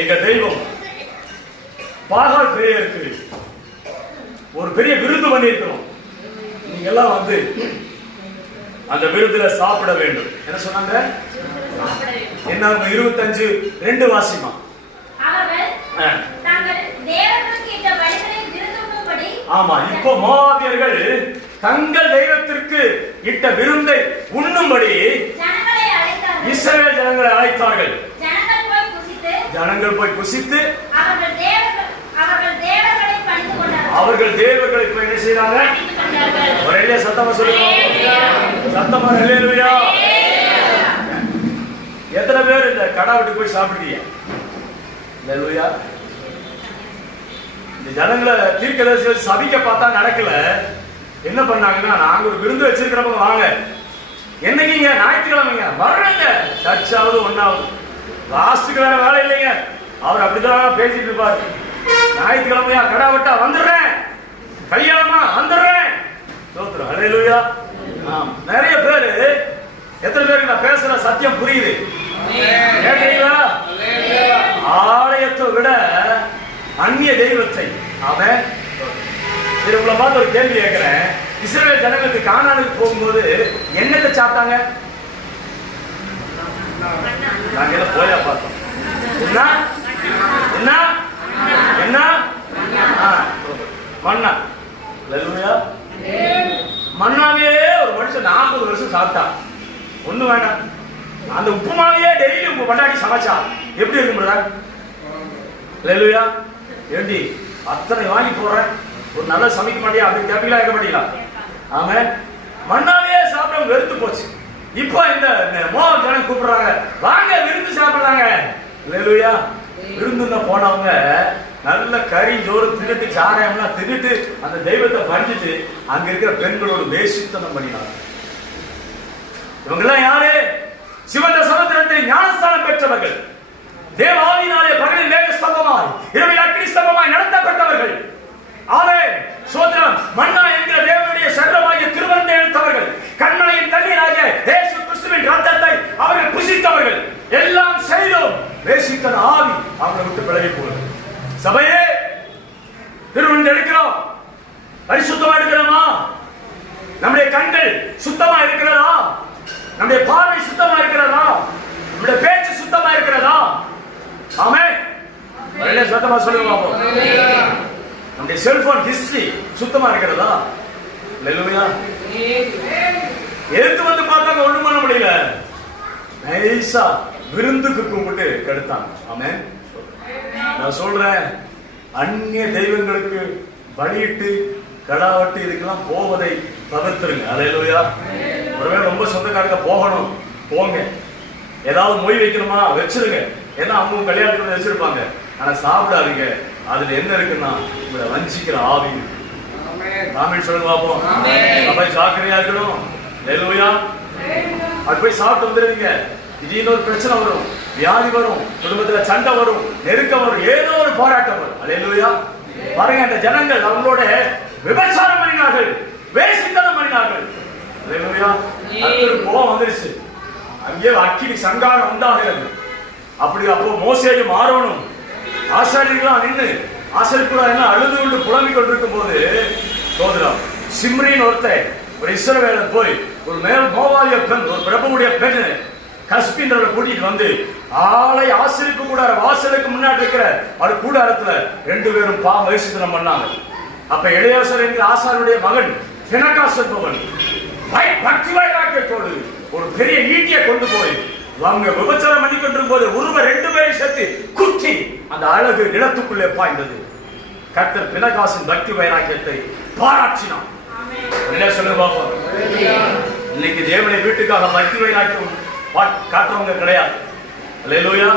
எங்க தெய்வம் பாகால் பெரியருக்கு ஒரு பெரிய விருந்து பண்ணி இருக்கிறோம், நீங்க எல்லாம் வந்து அந்த விருதுல சாப்பிட வேண்டும். என்ன சொன்னாங்க? என்ன 25:2 வாசிமா. ஆமா, இப்போ மோவாபியர்கள் தங்கள் தெய்வத்திற்கு இட்ட விருந்தை உண்ணும்படி இஸ்ரவேல் ஜனங்களை அழைத்தார்கள். ஜனங்கள் போய் புசித்து அவர்கள் தேவர்களை போய் என்ன செய்றாங்க? ஒரே சத்தமா சொல்லுங்க, சத்தமா ஹல்லேலூயா. எத்தனை பேர் இந்த கடா விட்டு போய் சாப்பிட்டீங்க? ஹல்லேலூயா. இந்த ஜனங்களை தீர்க்கதரிசிகள் சபிக்க பார்த்தா நடக்கல. என்ன பண்ணாங்கன்னா, நாங்க ஒரு விருந்து வச்சிருக்கிறவங்க வாங்க, என்னைக்குங்க? ஞாயிற்றுக்கிழமைங்க வரணுங்க, சர்ச்சாவது ஒன்னாவது, லாஸ்ட்டுக்கு வேற வேலை இல்லைங்க. அவர் அப்படிதான் பேசிட்டு இருப்பாரு. ஞாயிற்றுக்கிழமையா கடா வெட்டா வந்துடுறேன், கல்யாணமா வந்துடுறேன். ஸ்தோத்திரம், ஹல்லேலூயா. நிறைய பேரு, எத்தனை பேருக்கு நான் பேசுற சத்தியம் புரியுது? கேட்டீங்களா? ஆலயத்தை விட அந்நிய தெய்வத்தை. ஆமென். உங்களை பார்த்து ஒரு கேள்வி கேட்கிறேன். இஸ்ரவேல் ஜனங்களுக்கு கானானுக்கு போகும்போது என்னத்தை சாப்பிட்டாங்க? நாங்க போயா பார்த்தோம். என்ன என்ன என்ன? மண்ணா. ஹல்லேலூயா. மண்ணாவே ஒரு மனுஷன் 40 வருஷம் சாப்பிட்டான், ஒண்ணு வேண்டாம். அந்த உப்புமாவையே டெய்லி உங்க கொண்டாடி சமைச்சா எப்படி இருக்கும் பிரதர்? ஹல்லேலூயா. ஏண்டி அத்தனை வாங்கி போடுறேன், ஒரு நல்ல சமைக்க மாட்டியா அப்படின்னு கேப்பீங்களா? கேட்க மாட்டீங்களா? ஆமென். மண்ணாவே சாப்பிட வெறுத்து போச்சு. இப்போ இந்த மோவாப் ஜனம் கூப்பிடுறாங்க, வாங்க விருந்து சாப்பிடலாங்க. ஹல்லேலூயா. விருந்துன்னு போனவங்க நல்ல கறி ஜோறு தின்னுட்டு சாராயம்லாம் தின்னுட்டு அந்த தெய்வத்தை பறிஞ்சிட்டு அங்க இருக்கிற பெண்களோடு வேசித்தனம் பண்ணினாங்க. இவங்கெல்லாம் யாரு? சிவந்த சமுத்திரத்தில் ஞானஸ்தானம் பெற்றவர்கள், தேவாவினாலே பகலில் மேக ஸ்தம்பமாய் இரவில் அக்னி ஸ்தம்பமாய் நடத்தப்பட்டவர்கள். ஆமென். சோதரம். மன்னா என்கிற தேவனுடைய சர்வமாகிய திருவருந்தை எடுத்தவர்கள், கண்மலையின் தண்ணீராகிய இயேசு கிறிஸ்துவின் இரத்தத்தை அவர்கள் புசித்தவர்கள். எல்லாம் செய்தோம், வேசித்தன ஆவி அவங்களை விட்டு விலகி போனது. சபையே, திருவருந்தை எடுக்கிறோம், பரிசுத்தமா இருக்கிறோமா? நம்முடைய கண்கள் சுத்தமா இருக்கிறதா? நம்முடைய பார்வை சுத்தமா இருக்கிறதா? நம்முடைய பேச்சு சுத்தமா இருக்கிறதா? ஆமென். ஒரே சத்தமா சொல்லுங்க பாப்போம். நம்முடைய செல்போன் ஹிஸ்டரி சுத்தமா இருக்கிறதா? ஹல்லேலூயா. எடுத்து வந்து பார்த்தாங்க, ஒண்ணும் பண்ண முடியல. நைசா விருந்துக்கு கும்பிட்டு கெடுத்தாங்க. ஆமென். நான் சொல்றேன், அந்நிய தெய்வங்களுக்கு பலியிட்டு கடாவட்டு இதுக்கெல்லாம் போவதை தவிர்த்துருங்க. ஹல்லேலூயா. ஒருவேளை ரொம்ப சொந்தக்காரங்க போகணும், போங்க. ஏதாவது மொய் வைக்கணுமா வச்சிருங்க, ஏன்னா அவங்க கல்யாணத்துல வச்சிருப்பாங்க. ஆனா சாப்பிடாதீங்க, அதுல என்ன இருக்குன்னா உங்களை வஞ்சிக்கிற ஆவி. ஆமென் சொல்லுங்க பாப்போம். அப்ப ஜாக்கிரதையா இருக்கணும். ஹல்லேலூயா. அது போய் சாப்பிட்டு வந்துருவீங்க, திடீர்னு ஒரு பிரச்சனை வரும், வியாதி வரும், குடும்பத்துல சண்டை வரும், நெருக்கம் வரும், ஏதோ ஒரு போராட்டம் வரும். ஹல்லேலூயா. பாருங்க, அந்த ஜனங்கள் அவங்களோட விபச்சாரம் பண்ணினார்கள், வேசித்தனம் பண்ணினார்கள். ஹல்லேலூயா. அடுத்து கோபம் வந்துருச்சு, அங்கே அக்கினி சங்காரம் உண்டாகிறது. அப்படி அப்போ மோசேயும் ஆரோனும் ஆசாரியர்களாம் நின்று ஆசாரியர்களா அழுது கொண்டு புலம்பிக் கொண்டிருக்கும் போது சோதரம் சிம்ரின் ஒருத்தன் ஒரு இஸ்ரவேலன் போய் ஒரு மோவாபிய பெண், ஒரு பிரபுவுடைய பெண் கஸ்பின்றவரை கூட்டிட்டு வந்து ஆளை ஆசிரியப்பு கூடார வாசலுக்கு முன்னாடி இருக்கிற அது கூடாரத்துல 2 பேரும் வேசித்தனம் பண்ணாங்க. அப்ப இளையரசர் என்கிற ஆசாரியருடைய மகன் பினகாஸ் என்பவன் பக்தி வைராக்கியத்தோடு ஒரு பெரிய ஈட்டியை கொண்டு போய் அவங்க விபச்சாரம் பண்ணி கொண்டிருக்கும் போது ஒருவர் 2 பேரை சேர்த்து குத்தி அந்த அழகு நிலத்துக்குள்ளே பாய்ந்தது. கர்த்தர் பினகாசின் பக்தி வைராக்கியத்தை பாராட்டினான். என்ன சொல்லுங்க பாப்போம். இன்னைக்கு தேவனை வீட்டுக்காக பக்தி வைராக்கியம் காட்டுறவங்க கிடையாது. ஹல்லேலூயா.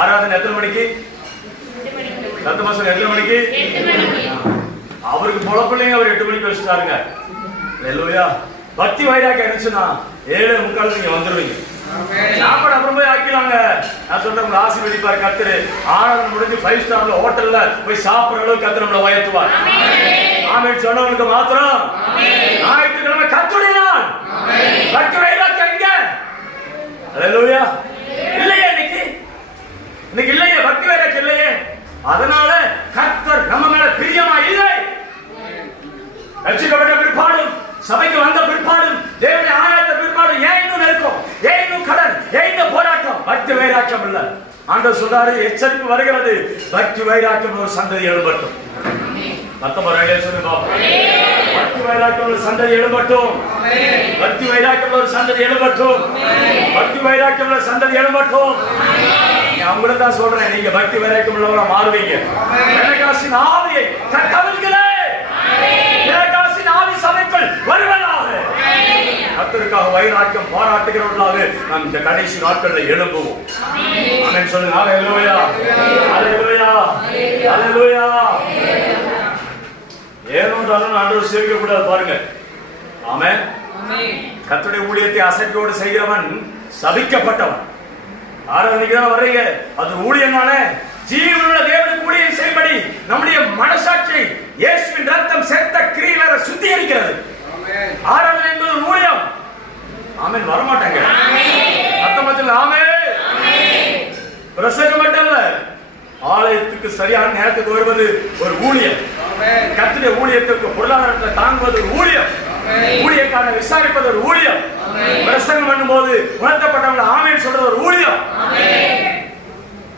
ஆராதனை எத்தனை மணிக்கு? 10 மாசம் எத்தனை மணிக்கு? அவருக்கு பொழப்பிள்ளைங்க அவர் 8 மணிக்கு வச்சுட்டாருங்க. அல்லேலூயா. பக்தி வைராக்கியம் இருந்துச்சுன்னா 7:45 நீங்க வந்துருவீங்க. சாப்பாடு அப்புறம் போய் ஆக்கிலாங்க. நான் சொல்றேன், உங்களை ஆசீர்வதிப்பார் கர்த்தர். ஆராதனை முடிஞ்சு 5 ஸ்டார்ல ஹோட்டல்ல போய் சாப்பிடுற அளவுக்கு கர்த்தர் நம்மளை உயர்த்துவார். ஆமென் சொன்னவனுக்கு மாத்திரம் ஞாயிற்றுக்கிழமை கர்த்தருடைய நாள். பக்தி வைராக்கியம் எங்க? அல்லேலூயா. இல்லையே இன்னைக்கு இல்லையே, பக்தி வைராக்கியம் இல்லையே. அதனால கர்த்தர் நம்ம மேல பிரியமா இல்லை. ரட்சிக்கப்பட்ட பிற்பாடும் சபைக்கு வந்த பிற்பாடும் தேவனுடைய ஆயத்த பிற்பாடும் ஏன் இன்னும் நெருக்கம், ஏன் இன்னும் கடன், ஏன் இன்னும் போராட்டம்? பக்தி வைராக்கியம் இல்ல. ஆண்டவர் சொல்றாரு, எச்சரிப்பு வருகிறது, பக்தி வைராக்கியம் ஒரு சந்ததி எழும்பட்டும். பக்தி வைராக்கியம் ஒரு சந்ததி எழும்பட்டும். பக்தி வைராக்கியம் ஒரு சந்ததி எழும்பட்டும். பக்தி வைராக்கியம் ஒரு சந்ததி எழும்பட்டும். அவங்களுக்கு தான் சொல்றேன், நீங்க பக்தி வைராக்கியம் உள்ளவங்களா மாறுவீங்க. பெந்தெகோஸ்தின் ஆவியை கட்டவிழ்களே, பெந்தெகோஸ்தின் ஆவி சபைக்குள் வருவதாக. கர்த்தருக்காக வைராக்கியம் பாராட்டுகிறவர்களாக நாம் இந்த கடைசி நாட்களில் எழும்புவோம். ஆமென் சொல்லுங்க. ஹல்லேலூயா, ஹல்லேலூயா, ஹல்லேலூயா. ஏனோதாலும் ஆண்டவர் சேவிக்க கூடாது பாருங்க. ஆமென். கர்த்தருடைய ஊழியத்தை அசைக்கோடு செய்கிறவன் சபிக்கப்பட்டவன். ஆராதனைக்கு தான் வர்றீங்க, அது ஊழியனாலே ஜீவனுள்ள தேவனுக்கு ஊழியம் செய்யும்படி நம்முடைய மனசாட்சி இயேசுவின் ரத்தம் சேர்த்த கிரியைகளை சுத்திகரிக்கிறது. ஆராதனை என்பது ஊழியம். ஆமென். வரமாட்டாங்க அர்த்தமத்தில். ஆமென். பிரசங்கம் மட்டும் இல்ல, ஆலயத்துக்கு சரியான நேரத்துக்கு வருவது ஒரு ஊழியம். கர்த்தருடைய ஊழியத்திற்கு பொருளாதாரத்தை தாங்குவது ஒரு ஊழியம். ஊழியக்காரனை விசாரிப்பது ஒரு ஊழியம். பிரசங்கம் பண்ணும்போது உணர்த்தப்பட்டவங்க ஆமென் சொல்றது ஒரு ஊழியம்.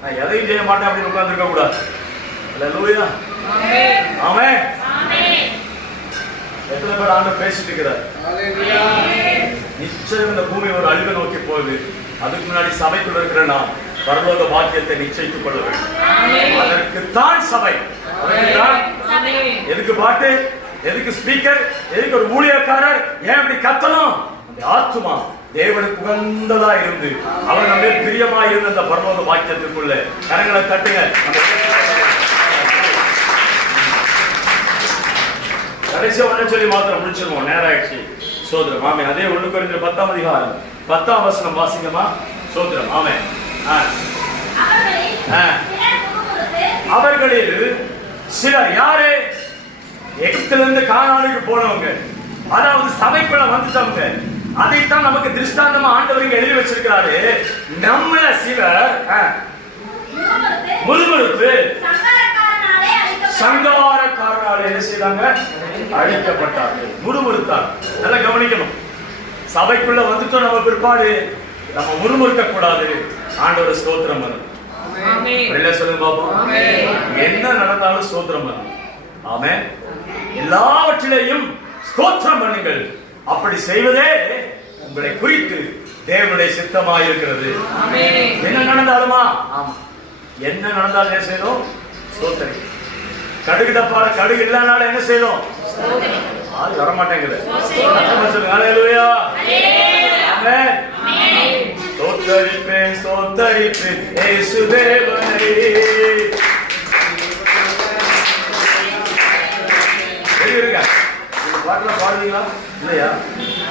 நான் எதையும் செய்ய மாட்டேன் அப்படின்னு உட்கார்ந்து இருக்க கூடாது. அல்லேலூயா. ஆமென். எத்தனை பேர் ஆண்டவர் பேசிட்டு இருக்கிறார்? நிச்சயம் இந்த பூமி ஒரு அழிவை நோக்கி போகுது. அதுக்கு முன்னாடி சபைக்குள்ள இருக்கிற நாம் பரலோக பாக்கியத்தை நிச்சயித்துக் கொள்ள வேண்டும். அதற்கு தான் சபை. எதுக்கு பாட்டு, எதுக்கு ஸ்பீக்கர், எதுக்கு ஒரு ஊழியக்காரர், ஏன் அப்படி கத்தணும்? அந்த ஆத்துமா தேவனுக்கு உகந்ததா இருந்து அவர் நம்ம பிரியமா இருந்த அந்த பரலோக பாக்கியத்திற்குள்ள கரங்களை தட்டுங்க. கடைசியா ஒண்ணு சொல்லி மாத்திரம் முடிச்சிருவோம், நேரம் ஆயிடுச்சு. சோதரம். ஆமே. அதே 1 கொரிந்தியர் 10ஆம் அதிகாரம் 10ஆம் வசனம் வாசிங்கம்மா. சோதரம். ஆமே. அவர்களில் சிலர் யாரு? எகிப்திலிருந்து கானானுக்கு போனவங்க, அதாவது சபைக்குள்ள வந்துட்டவங்க. அதைத்தான் நமக்கு திருஷ்டாந்தமா ஆண்டவர் இங்க எழுதி வச்சிருக்கிறாரு. நம்மள சிலர் முறுமுறுப்பு சங்காரக்காரனாலே என்ன செய்தாங்க? அழிக்கப்பட்டார்கள், முறுமுறுத்தார். நல்லா கவனிக்கணும். சபைக்குள்ள வந்துட்டோம் நம்ம பிற்பாடு நம்ம முறுமுறுக்க கூடாது. ஆண்டவர் ஸ்தோத்திரம் பண்ணணும். சொல்லுங்க பாப்போம். என்ன நடந்தாலும் ஸ்தோத்திரம் பண்ணணும். ஆமென். எல்லாவற்றிலேயும் ஸ்தோத்திரம் பண்ணுங்கள். அப்படி செய்வதே உங்களை குறித்து தேவனுடைய சித்தமாக இருக்கிறது. என்ன நடந்தாலுமா? ஆமா, என்ன நடந்தாலும் என்ன செய்யணும்? ஸ்தோத்திரம். கடுகு டப்பால கடுகு இல்லனால என்ன செய்யணும்? ஆள் வர மாட்டேங்குது. ஹல்லேலூயா. ஆமென். ஸ்தோத்திரிப்பேன் ஸ்தோத்திரிப்பேன் இயேசு தேவனை. இருங்க, இந்த பாட்டுல பாடுவீங்களா? இல்லையா?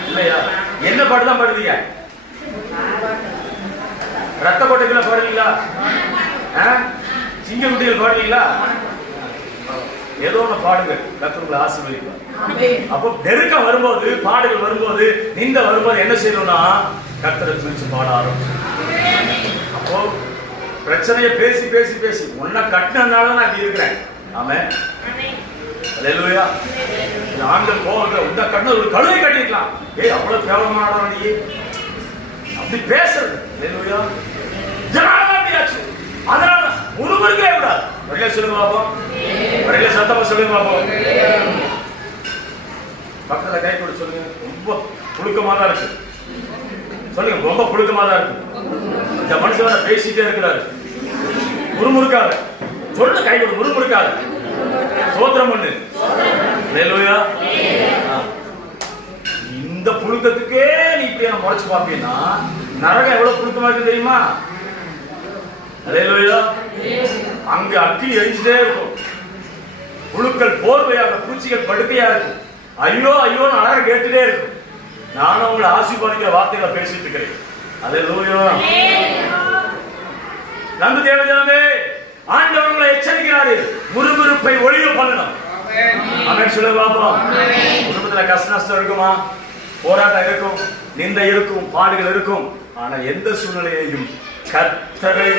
இல்லையா? என்ன பாட்டு தான் பாடுவீங்க? ரத்த கோட்டைக்குள்ள பாடுவீங்களா? சிங்கக்குட்டிகள் பாடுவீங்களா? ஏதோ ஒண்ணு பாடுங்க, கர்த்தர் ஆசீர்வதிப்பார். அப்போ நெருக்கம் வரும்போது, பாடுகள் வரும்போது, நிந்த வரும்போது என்ன செய்யணும்னா கர்த்தரை குறித்து பாட ஆரம்பிச்சு. அப்போ பிரச்சனையை பேசி பேசி பேசி உன்னை கட்டினால நான் அப்படி இருக்கிறேன். ஆமென். அல்லேலூயா. ஆண்கள் போவாங்க, உன்னை கட்டின ஒரு கழுவை கட்டிக்கலாம். ஏய், அவ்வளவு கேவலமான நீ அப்படி பேசுறது. அல்லேலூயா. ஜனாதிபதியாச்சு. அதனால முறுமுறுக்கவே கூடாது. வரையில சொல்லுங்க பாப்போம். வரையில சத்தமா சொல்லுங்க பாப்போம். பக்கத்துல கை கொடுத்து சொல்லுங்க. ரொம்ப புழுக்கமா தான் இருக்கு. சொல்லுங்க, ரொம்ப புழுக்கமா தான் இருக்கு. இந்த மனுஷன் பேசிட்டே இருக்கிறாரு. முறுமுறுக்காத. சொல்லு, கை கொடு. முறுமுறுக்காத. ஸ்தோத்திரம் பண்ணு. அல்லேலூயா. இந்த புழுக்கத்துக்கே நீ இப்படி முறைச்சு பாப்பீங்கன்னா நரகம் எவ்வளவு புழுக்கமா இருக்கு தெரியுமா? அல்லேலூயா. அங்க அக்கி எரிச்சுட்டே இருக்கும். புழுக்கள் போர்வையாக, பூச்சிகள் படுக்கையா இருக்கும். ஐயோ ஐயோன்னு அழகா கேட்டுட்டே இருக்கும். நானும் உங்களை ஆசீர்வதிக்கிற வார்த்தைகளை பேசிட்டு இருக்கிறேன். அல்லேலூயா. நம்பு தேவஜனமே, ஆண்டவர் உங்களை எச்சரிக்கிறாரு, முறுமுறுப்பை ஒழிய பண்ணணும். ஆமென் சொல்லுங்க பாப்போம். குடும்பத்துல கஷ்ட நஷ்டம் இருக்குமா, போராட்டம் இருக்கும், நிந்தை இருக்கும், பாடுகள் இருக்கும். ஆனா எந்த சூழ்நிலையையும் கர்த்தரை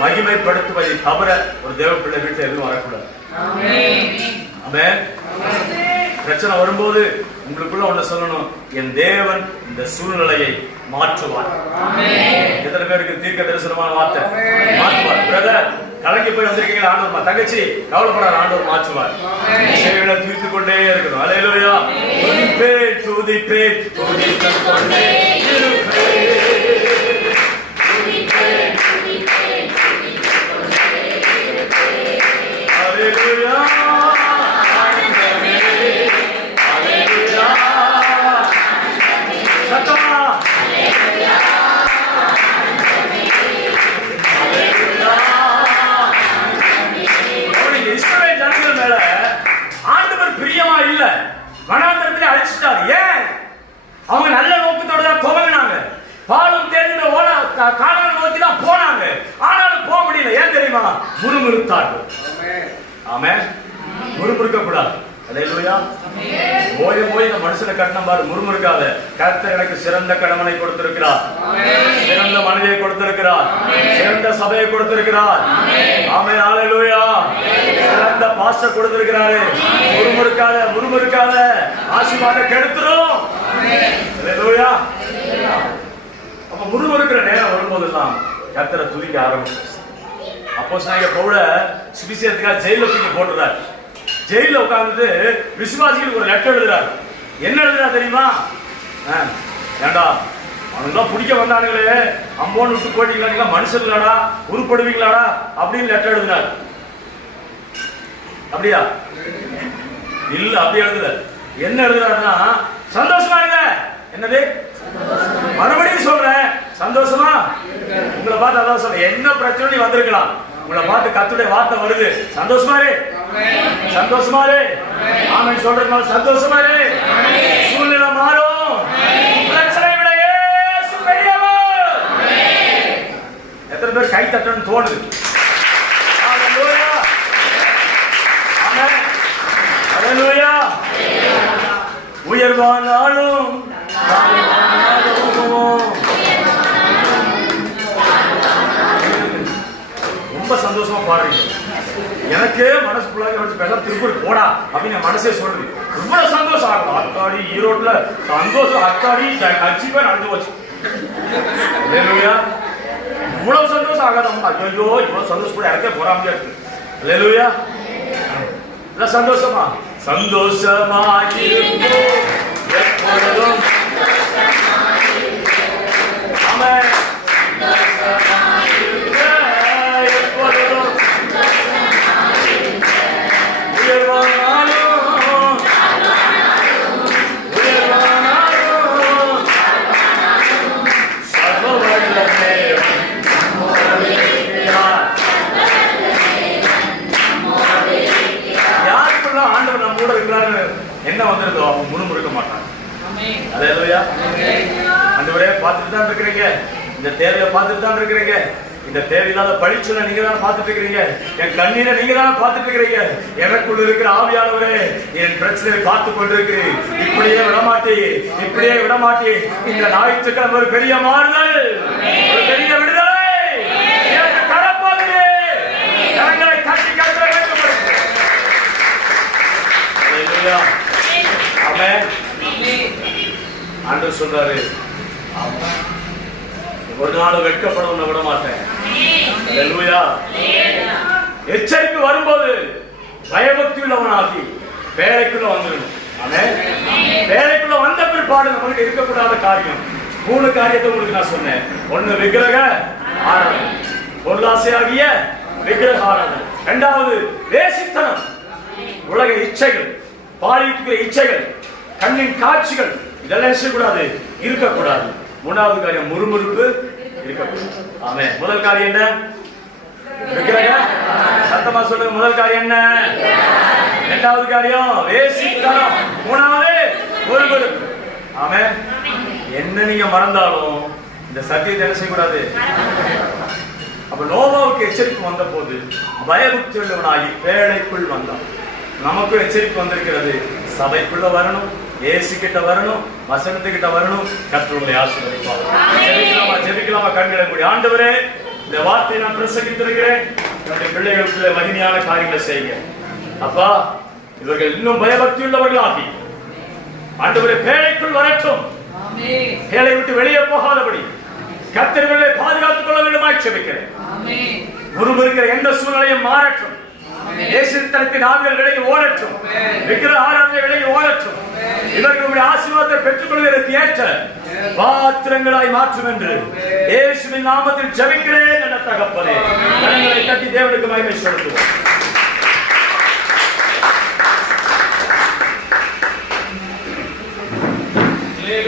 மகிமைப்படுத்துவதை தவிர ஒரு தேவ பிள்ளை வீட்டில் எதுவும் வரக்கூடாது. ஆமென். பிரச்சனை வரும்போது உங்களுக்குள்ள ஒண்ணு சொல்லணும், என் தேவன் இந்த சூழ்நிலையை மாற்றுவார். எத்தனை பேருக்கு தீர்க்க தரிசனமான வார்த்தை? மாற்றுவார். பிரதர் கலங்கி போய் வந்திருக்கீங்களா? ஆண்டவர். தங்கச்சி கவலைப்படாத, ஆண்டவர் மாற்றுவார். விஷயங்களை தீர்த்து கொண்டே இருக்கணும். அல்லேலூயா. துதிப்பேன் துதிப்பேன் துதித்துக் கொண்டே இருப்பேன். அல்லேலூயா. வனாந்தரத்தில் அழைச்சிட்டாரு. ஏன்? அவங்க நல்ல நோக்கத்தோட தான் துவங்கினாங்க. பாலும் தேர்ந்த காணான நோக்கி தான் போனாங்க. ஆனாலும் போக முடியல. ஏன் தெரியுமா? முறுமுறுத்தார்கள். ஆமென். முறுமுறுக்க கூடாது. அல்லேலூயா. போய் இந்த மனுஷனை கட்டணம் பாரு, முறுமுறுக்காத. கர்த்தர் எனக்கு சிறந்த கணவனை கொடுத்திருக்கிறார், சிறந்த மனைவியை கொடுத்திருக்கிறார், சிறந்த சபையை கொடுத்திருக்கிறார். ஆமென். அல்லேலூயா. சிறந்த பாஸ்டர் கொடுத்திருக்கிறாரு. முறுமுறுக்காத, முறுமுறுக்காத. ஆசீர்வாதம் கெடுத்துரும். அல்லேலூயா. அப்ப முறுமுறுக்கிற நேரம் வரும்போதெல்லாம் கர்த்தரை துதிக்க ஆரம்பிச்சு. அப்போஸ்தலனாகிய பவுல சுவிசேஷத்துக்காக ஜெயில தூக்கி போட்டுறாரு. ஜெயில உட்கார்ந்துட்டு விசுவாசிகளுக்கு ஒரு லெட்டர் எழுதுறாரு. என்ன எழுதுறா தெரியுமா? ஏண்டா அவனுங்களாம் பிடிக்க வந்தானுங்களே, அம்போன்னு விட்டு போட்டீங்களா, மனுஷங்களாடா, உருப்படுவீங்களாடா அப்படின்னு லெட்டர் எழுதுனாரு. அப்படியா? இல்ல, அப்படி எழுதுல. என்ன எழுதுறாருன்னா, சந்தோஷமா இருங்க. என்னது? மறுபடியும் சொல்றேன், சந்தோஷமா. உங்களை பார்த்து அதான் சொல்றேன், என்ன பிரச்சனை வந்திருக்கலாம், உங்களை பார்த்து கர்த்தருடைய வார்த்தை வருது. சந்தோஷமா இரு, சந்தோஷமா இரு. ஆமென் சொல்றதுனால சந்தோஷமா இரு. சூழ்நிலை மாறும். பிரச்சனை விட இயேசு பெரியவர். எத்தனை பேர் கை தட்டணும்னு தோணுது? ஹalleluya. ஆமென். ஹalleluya. உயர்வானாலும் ரொம்ப சந்தோஷமா பாடுறீங்க. எனக்கே மனசு புள்ளாக வச்சு பேச திருப்பூர் போடா அப்படின்னு மனசே சொல்றது. ரொம்ப சந்தோஷம் ஆகும். அக்காடி ஈரோட்ல சந்தோஷம், அக்காடி கட்சிப்பா நடந்து போச்சு. இவ்வளவு சந்தோஷம் ஆகாதம்மா. ஐயோ இவ்வளவு சந்தோஷம் கூட எனக்கே போறாமலே இருக்கு. அல்லேலூயா. இல்ல சந்தோஷமா, சந்தோஷமா இருக்கும் எப்பொழுதும். ஆமென். என்ன வந்திருந்தோ அவங்க முணுமுறுக்க மாட்டாங்க. அல்லேலூயா. ஆண்டவரே பார்த்துட்டு தான் இருக்கிறீங்க, இந்த தேவையை பார்த்துட்டு தான் இருக்கிறீங்க, இந்த தேவையில்லாத பழிச்சொல்ல நீங்க தான் பார்த்துட்டு இருக்கிறீங்க, என் கண்ணீரை நீங்க தான் பார்த்துட்டு இருக்கிறீங்க. எனக்குள்ள இருக்கிற ஆவியானவரே என் பிரச்சனையை பார்த்து கொண்டிருக்கிறேன். இப்படியே விடமாட்டே, இப்படியே விடமாட்டே. இந்த ஞாயிற்றுக்கிழமை ஒரு பெரிய மாறுதல், ஒரு பெரிய விடுதலை எனக்கு தரப்போகுது. கரங்களை தட்டி கட்ட வேண்டும். அல்லேலூயா. ஆமென். ஆண்டவர் சொல்றாரு, ஒரு நாள் வெட்கப்பட உன்னை விட மாட்டேன். அல்லேலூயா. எச்சரிக்கை வரும்போது பயபக்தி உள்ளவனாகி வேலைக்குள்ள வந்துடணும். ஆமென். வேலைக்குள்ள வந்த பிற்பாடு நமக்கு இருக்கக்கூடாத காரியம் 3 காரியத்தை உங்களுக்கு நான் சொன்னேன். 1 விக்கிரக ஆராதனை, பொருளாசையாகிய விக்கிரக ஆராதனை. 2வது வேசித்தனம், உலக இச்சைகள், பாலியல் இச்சைகள், கண்ணின் காட்சிகள், இதெல்லாம் செய்யக்கூடாது, இருக்கக்கூடாது. 3வது காரியம் முறுமுறுப்பு இருக்கக்கூடாது. ஆமென். முதல் காரியம் என்ன? விக்கிரக. சத்தமா சொல்லுங்க. முதல் காரியம் என்ன? இரண்டாவது காரியம் வேசித்தனம். மூணாவது முறுமுறுப்பு. ஆமென். என்ன நீங்க மறந்தாலும் இந்த சத்தியத்தை என்ன செய்யக்கூடாது. அப்ப நோவாவுக்கு எச்சரிக்கை வந்த போது பயபக்தி உள்ளவனாகி பேழைக்குள் வந்தான். நமக்கும் எச்சரிக்கை வந்திருக்கிறது. சபைக்குள்ள வரணும், ஏசு கிட்ட வரணும், வசனத்துக்கிட்ட வரணும். கர்த்தருடைய ஆசீர்வதிப்பார். ஜெபிக்கலாமா? கண்களை மூடி. ஆண்டவரே, இந்த வார்த்தையை நான் பிரசங்கித்திருக்கிறேன். என்னுடைய பிள்ளைகளுக்குள்ள மகிமையான காரியங்களை செய்யுங்க அப்பா. இவர்கள் இன்னும் பயபக்தி உள்ளவர்களாகி ஆண்டவரே பேழைக்குள் வரட்டும். பேழை விட்டு வெளியே போகாதபடி கர்த்தர்களை பாதுகாத்துக் கொள்ள வேண்டுமாய் ஜெபிக்கிறேன். முறுமுறுக்கிற எந்த சூழ்நிலையும் மாறட்டும். தேசத்தின் ஆவிகள் விலகி ஓடட்டும். விக்கிரக ஆராதனை விலகி ஓடட்டும். இவர்களுடைய ஆசீர்வாதத்தை பெற்றுக் கொள்வதற்கு ஏற்ற பாத்திரங்களாய் மாற்றும் என்று இயேசுவின் நாமத்தில் ஜெபிக்கிறேன். என்ற தகப்பனே, கரங்களை தட்டி தேவனுக்கு மகிமை செலுத்துவோம்.